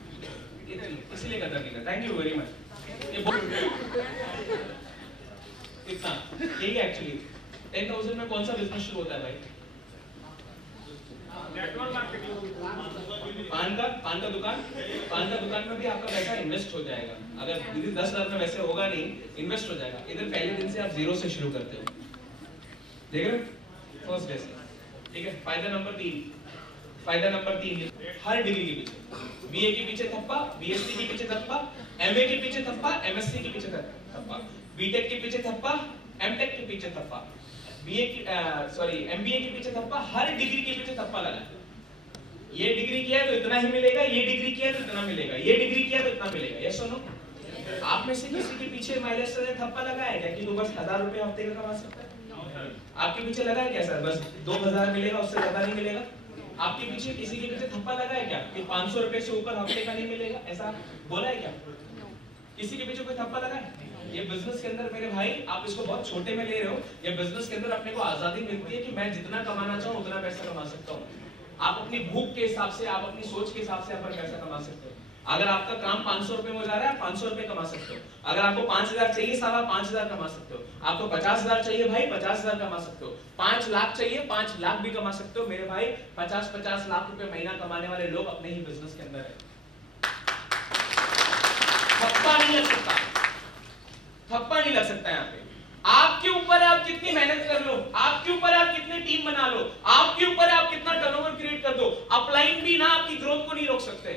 इसीलिए कदर नहीं करता। Thank you very much. इतना यही एक्चुअली 10,000 में कौन सा बिजनेस शुरू होता है भाई, नेटवर्क मार्केटिंग, पान का दुकान में भी आपका पैसा इन्वेस्ट हो जाएगा। अगर 10,000 में वैसे होगा नहीं, इन्वेस्ट हो जाएगा। इधर पहले दिन से आप जीरो से शुरू करते हो, देख रहे हो, फर्स्ट डे से, ठीक है। फायदा नंबर 3, हर डिग्री के पीछे, बीए के पीछे थप्पा, बीएससी के पीछे थप्पा, एमए के पीछे थप्पा, एमएससी के पीछे थप्पा, बीटेक के पीछे थप्पा, एमटेक के पीछे थप्पा, एमबीए के पीछे थप्पा, हर डिग्री के पीछे थप्पा लगा। ये डिग्री किया तो इतना ही मिलेगा, ये डिग्री किया तो इतना मिलेगा, ये डिग्री किया तो इतना मिलेगा। यस और नो? आप में से किसी के पीछे माइलेज से थप्पा लगा है क्या कि वो बस 1,000 रुपए हफ्ते का कमा सकता है? आपके पीछे लगा है क्या सर बस 2,000 मिलेगा, उससे ज्यादा नहीं मिलेगा? आपके पीछे किसी के पीछे थप्पा लगा है क्या कि 500 रुपए से ऊपर हफ्ते का नहीं मिलेगा? ऐसा बोला है क्या? किसी के पीछे कोई थप्पा लगा है? ये बिजनेस के अंदर मेरे भाई आप इसको बहुत छोटे में ले रहे हो। ये बिजनेस के अंदर अपने को आजादी मिलती है कि मैं जितना कमाना चाहूँ उतना पैसा कमा सकता हूँ। आप अपनी भूख के हिसाब से, आप अपनी सोच के हिसाब से आप पैसा कमा सकते हो। अगर आपका काम 500 रुपए में हो जा रहा है, 500 रुपए कमा सकते हो। अगर आपको 5,000 चाहिए साहब, आप 5,000 कमा सकते हो। आपको 50,000 चाहिए भाई, 50,000 कमा सकते हो। 5 लाख चाहिए, 5 लाख भी कमा सकते हो। मेरे भाई 50-50 लाख रुपए महीना कमाने वाले लोग अपने ही बिजनेस के अंदर है। थप्पा नहीं लग सकता, थप्पा नहीं लग सकता यहाँ पे। आपके ऊपर है आप कितनी मेहनत कर लो, आपके ऊपर है आप कितनी टीम बना लो, आपके ऊपर है आप कितना टर्नओवर क्रिएट कर दो। अपलाइन भी ना आपकी ग्रोथ को नहीं रोक सकते,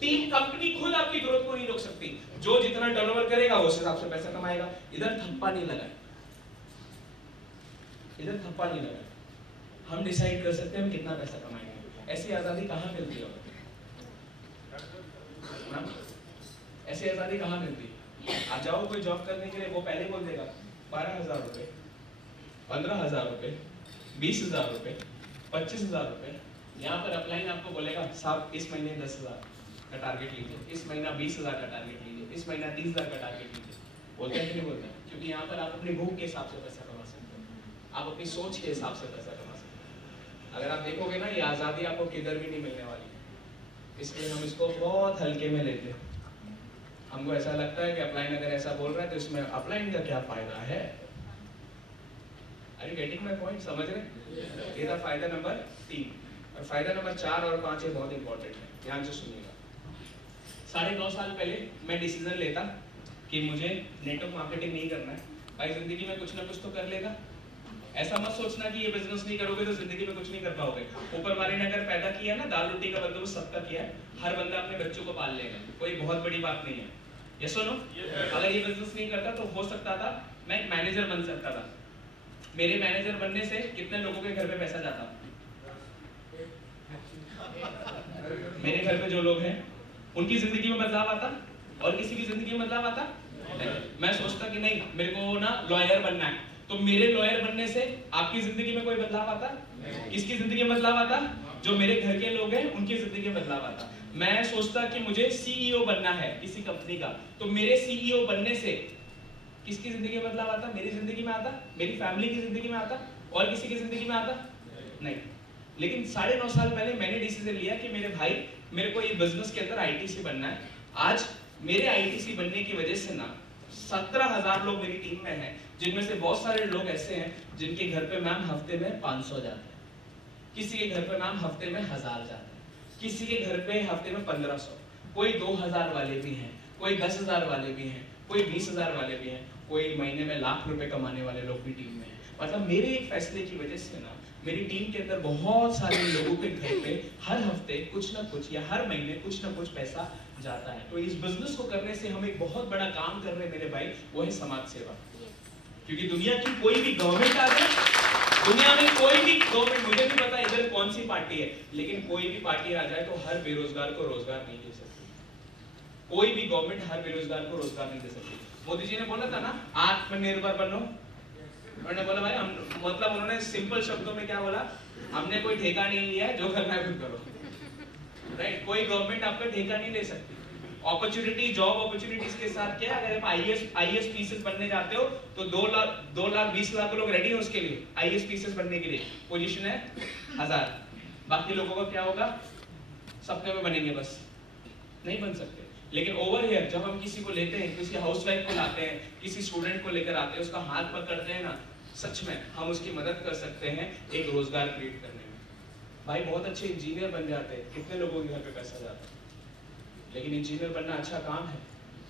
टीम कंपनी खुद आपकी ग्रोथ को नहीं रोक सकती। जो जितना टर्नओवर करेगा उस हिसाब से पैसा कमाएगा। इधर थप्पा नहीं लगा, इधर थप्पा नहीं लगा। हम डिसाइड कर सकते हैं हम कितना पैसा कमाएंगे। ऐसी आजादी कहाँ मिलती है? ऐसी आजादी कहाँ मिलती है? आप जाओ कोई जॉब करने के लिए, वो पहले बोल देगा 12,000 रुपए, 15,000 रुपए, 20,000 रुपए, 25,000 रुपए। यहाँ पर अपलाइन आपको बोलेगा साहब इस महीने 10,000 का टारगेट लीजिए, इस महीना 20,000 का टारगेट लीजिए, इस महीना 30,000 का टारगेट लीजिए। बोलते हैं कि नहीं बोलते हैं? क्योंकि यहाँ पर आप अपनी भूख के हिसाब से पैसा कमा सकते हो, आप अपनी सोच के हिसाब से पैसा कमा सकते हो। अगर आप देखोगे ना, ये आज़ादी आपको किधर भी नहीं मिलने वाली, इसलिए हम इसको बहुत हल्के में लेते हैं। हमको ऐसा लगता है कि अपलाइन अगर ऐसा बोल रहा है तो इसमें अपलाइन का क्या फायदा है? Are you getting my point? समझ रहे? ये था फायदा नंबर 3। और फायदा नंबर 4 और 5 ये बहुत इंपॉर्टेंट है, ध्यान से सुनिएगा। 9.5 साल पहले मैं डिसीजन लेता कि मुझे नेटवर्क मार्केटिंग नहीं करना है। भाई जिंदगी में कुछ ना कुछ तो कर लेगा। ऐसा मत सोचना कि ये बिजनेस नहीं करोगे तो जिंदगी में कुछ नहीं कर पाओगे। ऊपर वाले ने अगर पैदा किया ना, दाल रोटी का बंदोबस्त सबका किया है, हर बंदा अपने बच्चों को पाल लेगा, कोई बहुत बड़ी बात नहीं है। यस और नो? अगर ये बिजनेस नहीं करता तो हो सकता था मैं एक मैनेजर बन सकता था। मेरे मैनेजर बनने से कितने लोगों के घर पे पैसा जाता? मेरे घर पे जो लोग हैं उनकी जिंदगी में बदलाव आता और किसी की जिंदगी में बदलाव आता? मैं सोचता कि नहीं मेरे को ना लॉयर बनना है, तो मेरे लॉयर बनने से आपकी जिंदगी में कोई बदलाव आता? किसकी जिंदगी में बदलाव आता? जो मेरे घर के लोग हैं उनकी जिंदगी में बदलाव आता। मैं सोचता कि मुझे सीईओ बनना है किसी कंपनी का, तो मेरे सीईओ बनने से किसकी जिंदगी में बदलाव आता? मेरी जिंदगी में आता, मेरी फैमिली की जिंदगी में आता, और किसी की जिंदगी में आता? नहीं। लेकिन 9.5 साल पहले मैंने डिसीजन लिया कि मेरे भाई मेरे को ये बिजनेस के अंदर आईटीसी बनना है। आज मेरे आईटीसी बनने की वजह से ना 17,000 लोग मेरी टीम में हैं, जिनमें से बहुत सारे लोग ऐसे हैं जिनके घर पे मैम हफ्ते में 500 जाते हैं, किसी के घर पे मैम हफ्ते में 1000 जाते हैं, किसी के घर पे हफ्ते में 1500, कोई 2000 वाले भी हैं, कोई 10,000 वाले भी हैं, कोई 20,000 वाले भी हैं, कोई महीने में लाख रुपए कमाने वाले लोग भी टीम में हैं। मतलब मेरे एक फैसले की वजह से ना मेरी टीम के अंदर बहुत सारे लोगों के घर पे हर हफ्ते कुछ ना कुछ या हर महीने कुछ ना कुछ पैसा जाता है। तो इस बिजनेस को करने से हम एक बहुत बड़ा काम कर रहे हैं मेरे भाई, वो है समाज सेवा। क्योंकि दुनिया की कोई भी गवर्नमेंट आ जाए, दुनिया में कोई भी गवर्नमेंट, मुझे नहीं पता इधर कौन सी पार्टी है, लेकिन कोई भी पार्टी आ जाए तो हर बेरोजगार को रोजगार नहीं दे सकती। कोई भी गवर्नमेंट हर बेरोजगार को रोजगार नहीं दे सकती। मोदी जी ने बोला था ना आत्मनिर्भर बनो, उन्होंने बोला भाई हम, मतलब उन्होंने सिंपल शब्दों में क्या बोला, हमने कोई ठेका नहीं लिया है, जो करना है खुद करो। राइट? कोई गवर्नमेंट आपका ठेका नहीं ले सकती। अपॉर्चुनिटी, जॉब अपॉर्चुनिटीज के साथ क्या, अगर आप आईएएस पीसीएस बनने जाते हो तो 2 लाख 20 लाख लोग रेडी हो उसके लिए, आईएएस पीसीएस बनने के लिए। पोजीशन है 1000, बाकी लोगों का क्या होगा? सपने में बनेंगे, बस नहीं बन सकते। लेकिन ओवर हियर जब हम किसी को लेते हैं, किसी हाउसवाइफ को लाते हैं, किसी स्टूडेंट को लेकर आते हैं, उसका हाथ पकड़ते हैं ना, सच में हम उसकी मदद कर सकते हैं एक रोजगार क्रिएट करने में। भाई बहुत अच्छे इंजीनियर बन जाते हैं, कितने लोगों के घर पे पैसा जाता है, लेकिन इंजीनियर बनना अच्छा काम है।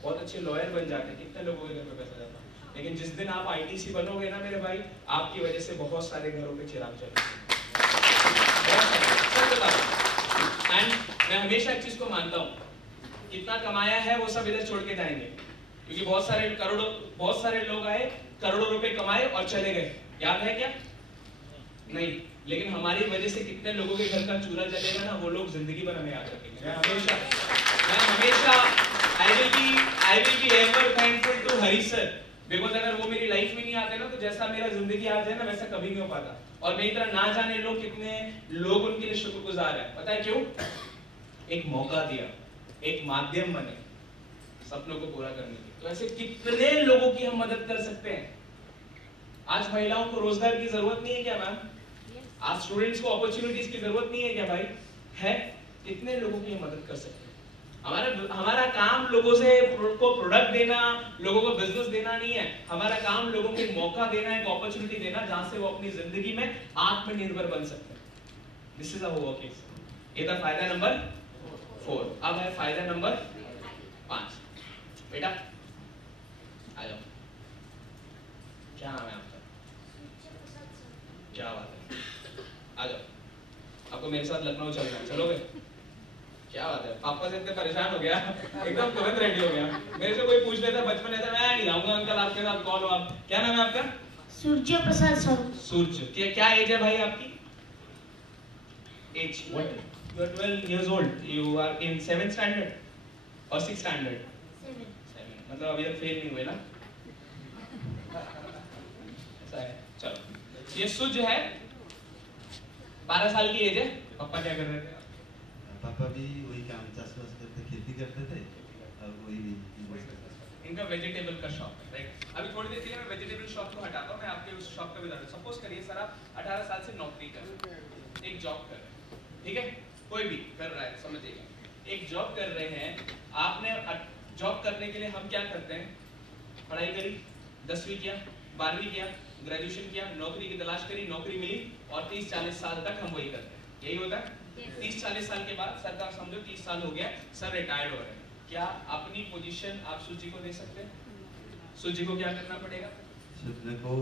बहुत अच्छे लॉयर बन जाते हैं, कितने लोगों के घर पे पैसा जाता है। लेकिन जिस दिन आप आईटीसी बनोगे ना मेरे भाई, आपकी वजह से बहुत सारे घरों पे चिराग जलेंगे। एंड मैं हमेशा एक चीज को मानता हूँ, कितना कमाया है वो सब इधर छोड़ के जाएंगे, क्योंकि बहुत सारे लोग आए, करोड़ों रुपए कमाए और चले गए, याद है क्या? नहीं। लेकिन हमारी वजह से कितने लोगों के घर का चूल्हा जलेगा ना, वो लोग जिंदगी भर हमें याद रखेंगे। मैं हमेशा I will be ever thankful to Hari sir, because अगर वो मेरी लाइफ में नहीं आते ना, तो जैसा मेरा जिंदगी आज है ना वैसा कभी नहीं हो पाता। और मेरी तरह ना जाने लोग कितने लोग उनके लिए शुक्रगुजार है। पता है क्यों? एक मौका दिया, एक माध्यम बने सपनों को पूरा करने की। तो ऐसे कितने लोगों की हम मदद कर सकते हैं। आज महिलाओं को रोजगार की जरूरत नहीं है क्या मैम? आज स्टूडेंट्स को अपॉर्चुनिटीज की जरूरत नहीं है क्या भाई? है। कितने लोगों की हम मदद कर सकते हैं। हमारा काम लोगों से को प्रोडक्ट देना, लोगों को बिजनेस देना नहीं है। हमारा काम लोगों को एक मौका देना है, एक अपॉर्चुनिटी देना, जहां से वो अपनी जिंदगी में आत्मनिर्भर बन सकते हैं। This is our work is. ये था फायदा नंबर 4। अब है फायदा नंबर 5। बेटा आ जाओ, क्या नाम है आपका? क्या बात है, आ जाओ। आपको मेरे साथ लखनऊ चलना है, चलोगे? क्या बात है, पापा से इतने परेशान हो गया, एकदम तुरंत रेडी हो गया। मेरे से कोई पूछ लेता बचपन ऐसा, मैं नहीं जाऊंगा अंकल आपके साथ। कौन हो आप? क्या नाम है आपका? सूर्य प्रसाद साहू। सूर्य। क्या एज है भाई आपकी? Age what? You are 12 years old. You are in 7th standard or 6th standard? 7. मतलब अभी तक फेल नहीं हुए ना? ऐसा है। चलो, ये सूज है, 12 साल की एज है। पापा क्या कर रहे थे? पापा भी वही काम, चाष-बास करते, खेती करते थे और वही भी। इनका वेजिटेबल का शॉप है, राइट? अभी थोड़ी देर के लिए मैं वेजिटेबल शॉप को हटाता हूँ, मैं आपके उस शॉप का भी बता दूँ। सपोज करिए सर आप 18 साल से नौकरी कर रहे हैं, एक जॉब कर रहे हैं, ठीक है? कोई भी कर रहा है, समझिएगा, एक जॉब कर रहे हैं। आपने जॉब करने के लिए हम क्या करते हैं? पढ़ाई करी, 10वीं किया, 12वीं किया, ग्रेजुएशन किया, नौकरी की तलाश करी, नौकरी मिली और 30-40 साल तक हम वही करते हैं। यही होता है। 30-40 साल के बाद सर का समझो 30 साल हो गया, सर रिटायर्ड हो रहे हैं, क्या अपनी पोजीशन आप सूजी को दे सकते हैं? सूजी को क्या करना पड़ेगा? सूजी को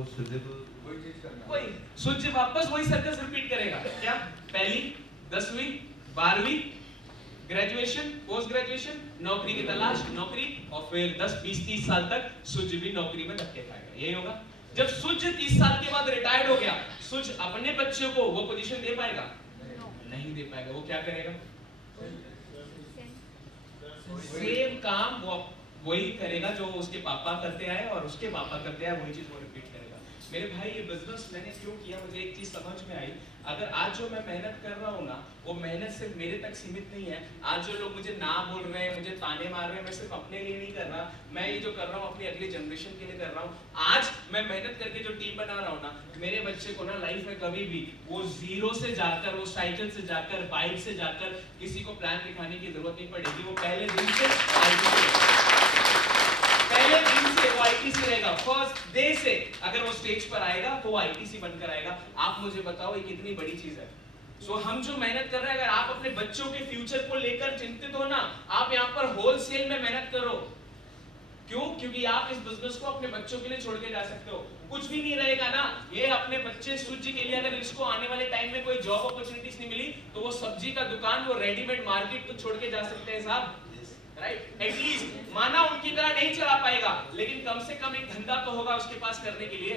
वही चीज करना, वही सूजी वापस वही सर्कस रिपीट करेगा। क्या? पहली, 10वीं, 12वीं, ग्रेजुएशन, पोस्ट ग्रेजुएशन, नौकरी की तलाश, नौकरी, और फिर 10-20-30 साल तक सूज भी नौकरी में धक्के खाएगा। यही होगा। जब सूज 30 साल के बाद रिटायर्ड हो गया, सूज अपने बच्चों को वो पोजीशन दे पाएगा? नहीं दे पाएगा। वो क्या करेगा? सेम काम वो वही करेगा जो उसके पापा करते आए और उसके पापा करते आए, वही चीज वो रिपीट करेगा। मेरे भाई ये बिजनेस मैंने क्यों किया, मुझे एक चीज समझ में आई। अगर आज जो मैं मेहनत कर रहा हूँ ना, वो मेहनत सिर्फ मेरे तक सीमित नहीं है। आज जो लोग मुझे ना बोल रहे हैं, मुझे ताने मार रहे हैं, मैं सिर्फ अपने लिए नहीं कर रहा। मैं ये जो कर रहा हूँ अपनी अगली जनरेशन के लिए कर रहा हूँ। आज मैं मेहनत करके जो टीम बना रहा हूँ ना, मेरे बच्चे को ना लाइफ में कभी भी वो जीरो से जाकर, वो साइकिल से जाकर, बाइक से जाकर किसी को प्लान दिखाने की जरूरत नहीं पड़ेगी। वो पहले दिन से वो आईटीसी रहेगा। फर्स्ट डे से अगर वो स्टेज पर आएगा तो वो आईटीसी बनकर आएगा। आप मुझे बताओ ये कितनी बड़ी चीज है। सो हम जो मेहनत कर रहे हैं, अगर आप अपने बच्चों के फ्यूचर को लेकर चिंतित हो ना, आप यहाँ पर होलसेल में मेहनत करो। क्यों? क्योंकि आप इस बिजनेस को अपने बच्चों के लिए छोड़ के जा सकते हो। कुछ भी नहीं रहेगा ना, ये अपने बच्चे सूजी के लिए अगर इसको आने वाले टाइम में कोई जॉब अपॉर्चुनिटीज नहीं मिली, तो वो सब्जी का दुकान, वो रेडीमेड मार्केट को छोड़ के जा सकते हैं साहब। राइट? एटलीस्ट माना उनकी तरह नहीं चला पाएगा, लेकिन कम से कम एक धंधा तो होगा उसके पास करने के लिए।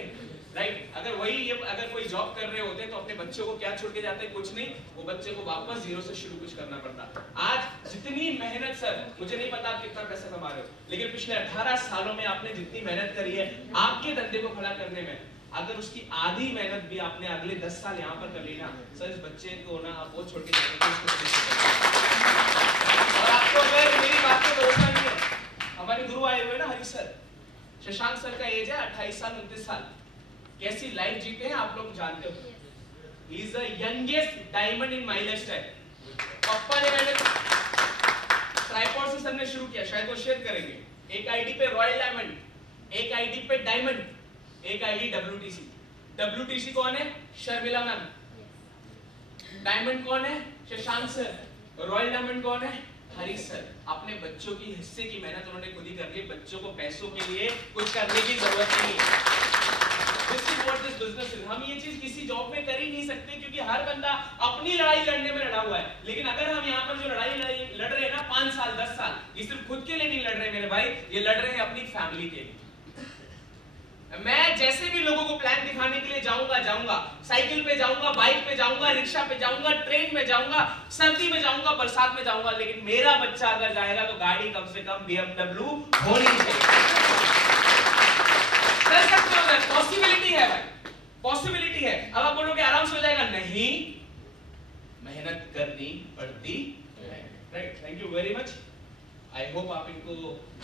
राइट? अगर वही अगर कोई जॉब कर रहे होते तो अपने बच्चों को क्या छोड़ के जाते? कुछ नहीं। वो बच्चे को वापस जीरो से शुरू कुछ करना पड़ता। आज जितनी मेहनत, सर मुझे नहीं पता आप कितना पैसा कमा रहे हो, लेकिन पिछले 18 सालों में आपने जितनी मेहनत करी है आपके धंधे को खड़ा करने में, अगर उसकी आधी मेहनत भी आपने अगले 10 साल यहाँ पर कर ली ना, सर इस बच्चे को ना आप वो छोड़ के जाते। और आपको अगर मेरी बात पे भरोसा नहीं है, हमारे गुरु आए हुए ना हरी सर, शशांक सर का एज है 28 साल 29 साल। कैसी लाइफ जीते हैं आप लोग जानते हो। He is the youngest diamond in my lifestyle. पापा ने मैंने ट्राइपॉड से सर ने शुरू किया, शायद वो शेयर करेंगे। एक आईडी पे रॉयल डायमंड, एक आईडी पे डायमंड, एक आईडी डब्ल्यूटीसी। डब्ल्यूटीसी कौन है? शर्मिला मैम। डायमंड कौन है? शशांक सर। रॉयल डायमंड कौन है? हरीश सर। अपने बच्चों की हिस्से की मेहनत उन्होंने खुद ही कर ली। बच्चों को पैसों के लिए कुछ करने की जरूरत नहीं। This is what this business is. हम ये चीज किसी जॉब में कर ही नहीं सकते, क्योंकि हर बंदा अपनी लड़ाई लड़ने में लड़ा हुआ है। लेकिन अगर हम यहाँ पर जो लड़ाई लड़ रहे हैं ना 5 साल 10 साल, ये सिर्फ खुद के लिए नहीं लड़ रहे मेरे भाई, ये लड़ रहे हैं अपनी फैमिली के लिए। मैं जैसे भी लोगों को प्लान दिखाने के लिए जाऊंगा, साइकिल पे जाऊंगा, बाइक पे जाऊंगा, रिक्शा पे जाऊंगा, ट्रेन में जाऊंगा, सर्दी में जाऊंगा, बरसात में जाऊंगा, लेकिन मेरा बच्चा अगर जाएगा तो गाड़ी कम से कम BMW होनी चाहिए। कर सकते हो, पॉसिबिलिटी है भाई, पॉसिबिलिटी है। अब आप बोलोगे आराम से हो जाएगा, नहीं, मेहनत करनी पड़ती है। Right? Thank you very much. I hope आप इनको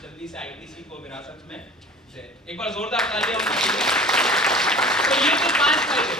जल्दी से आईटीसी को विरासत में, एक बार जोरदार तालियां। तो ये तो 5 फायदे।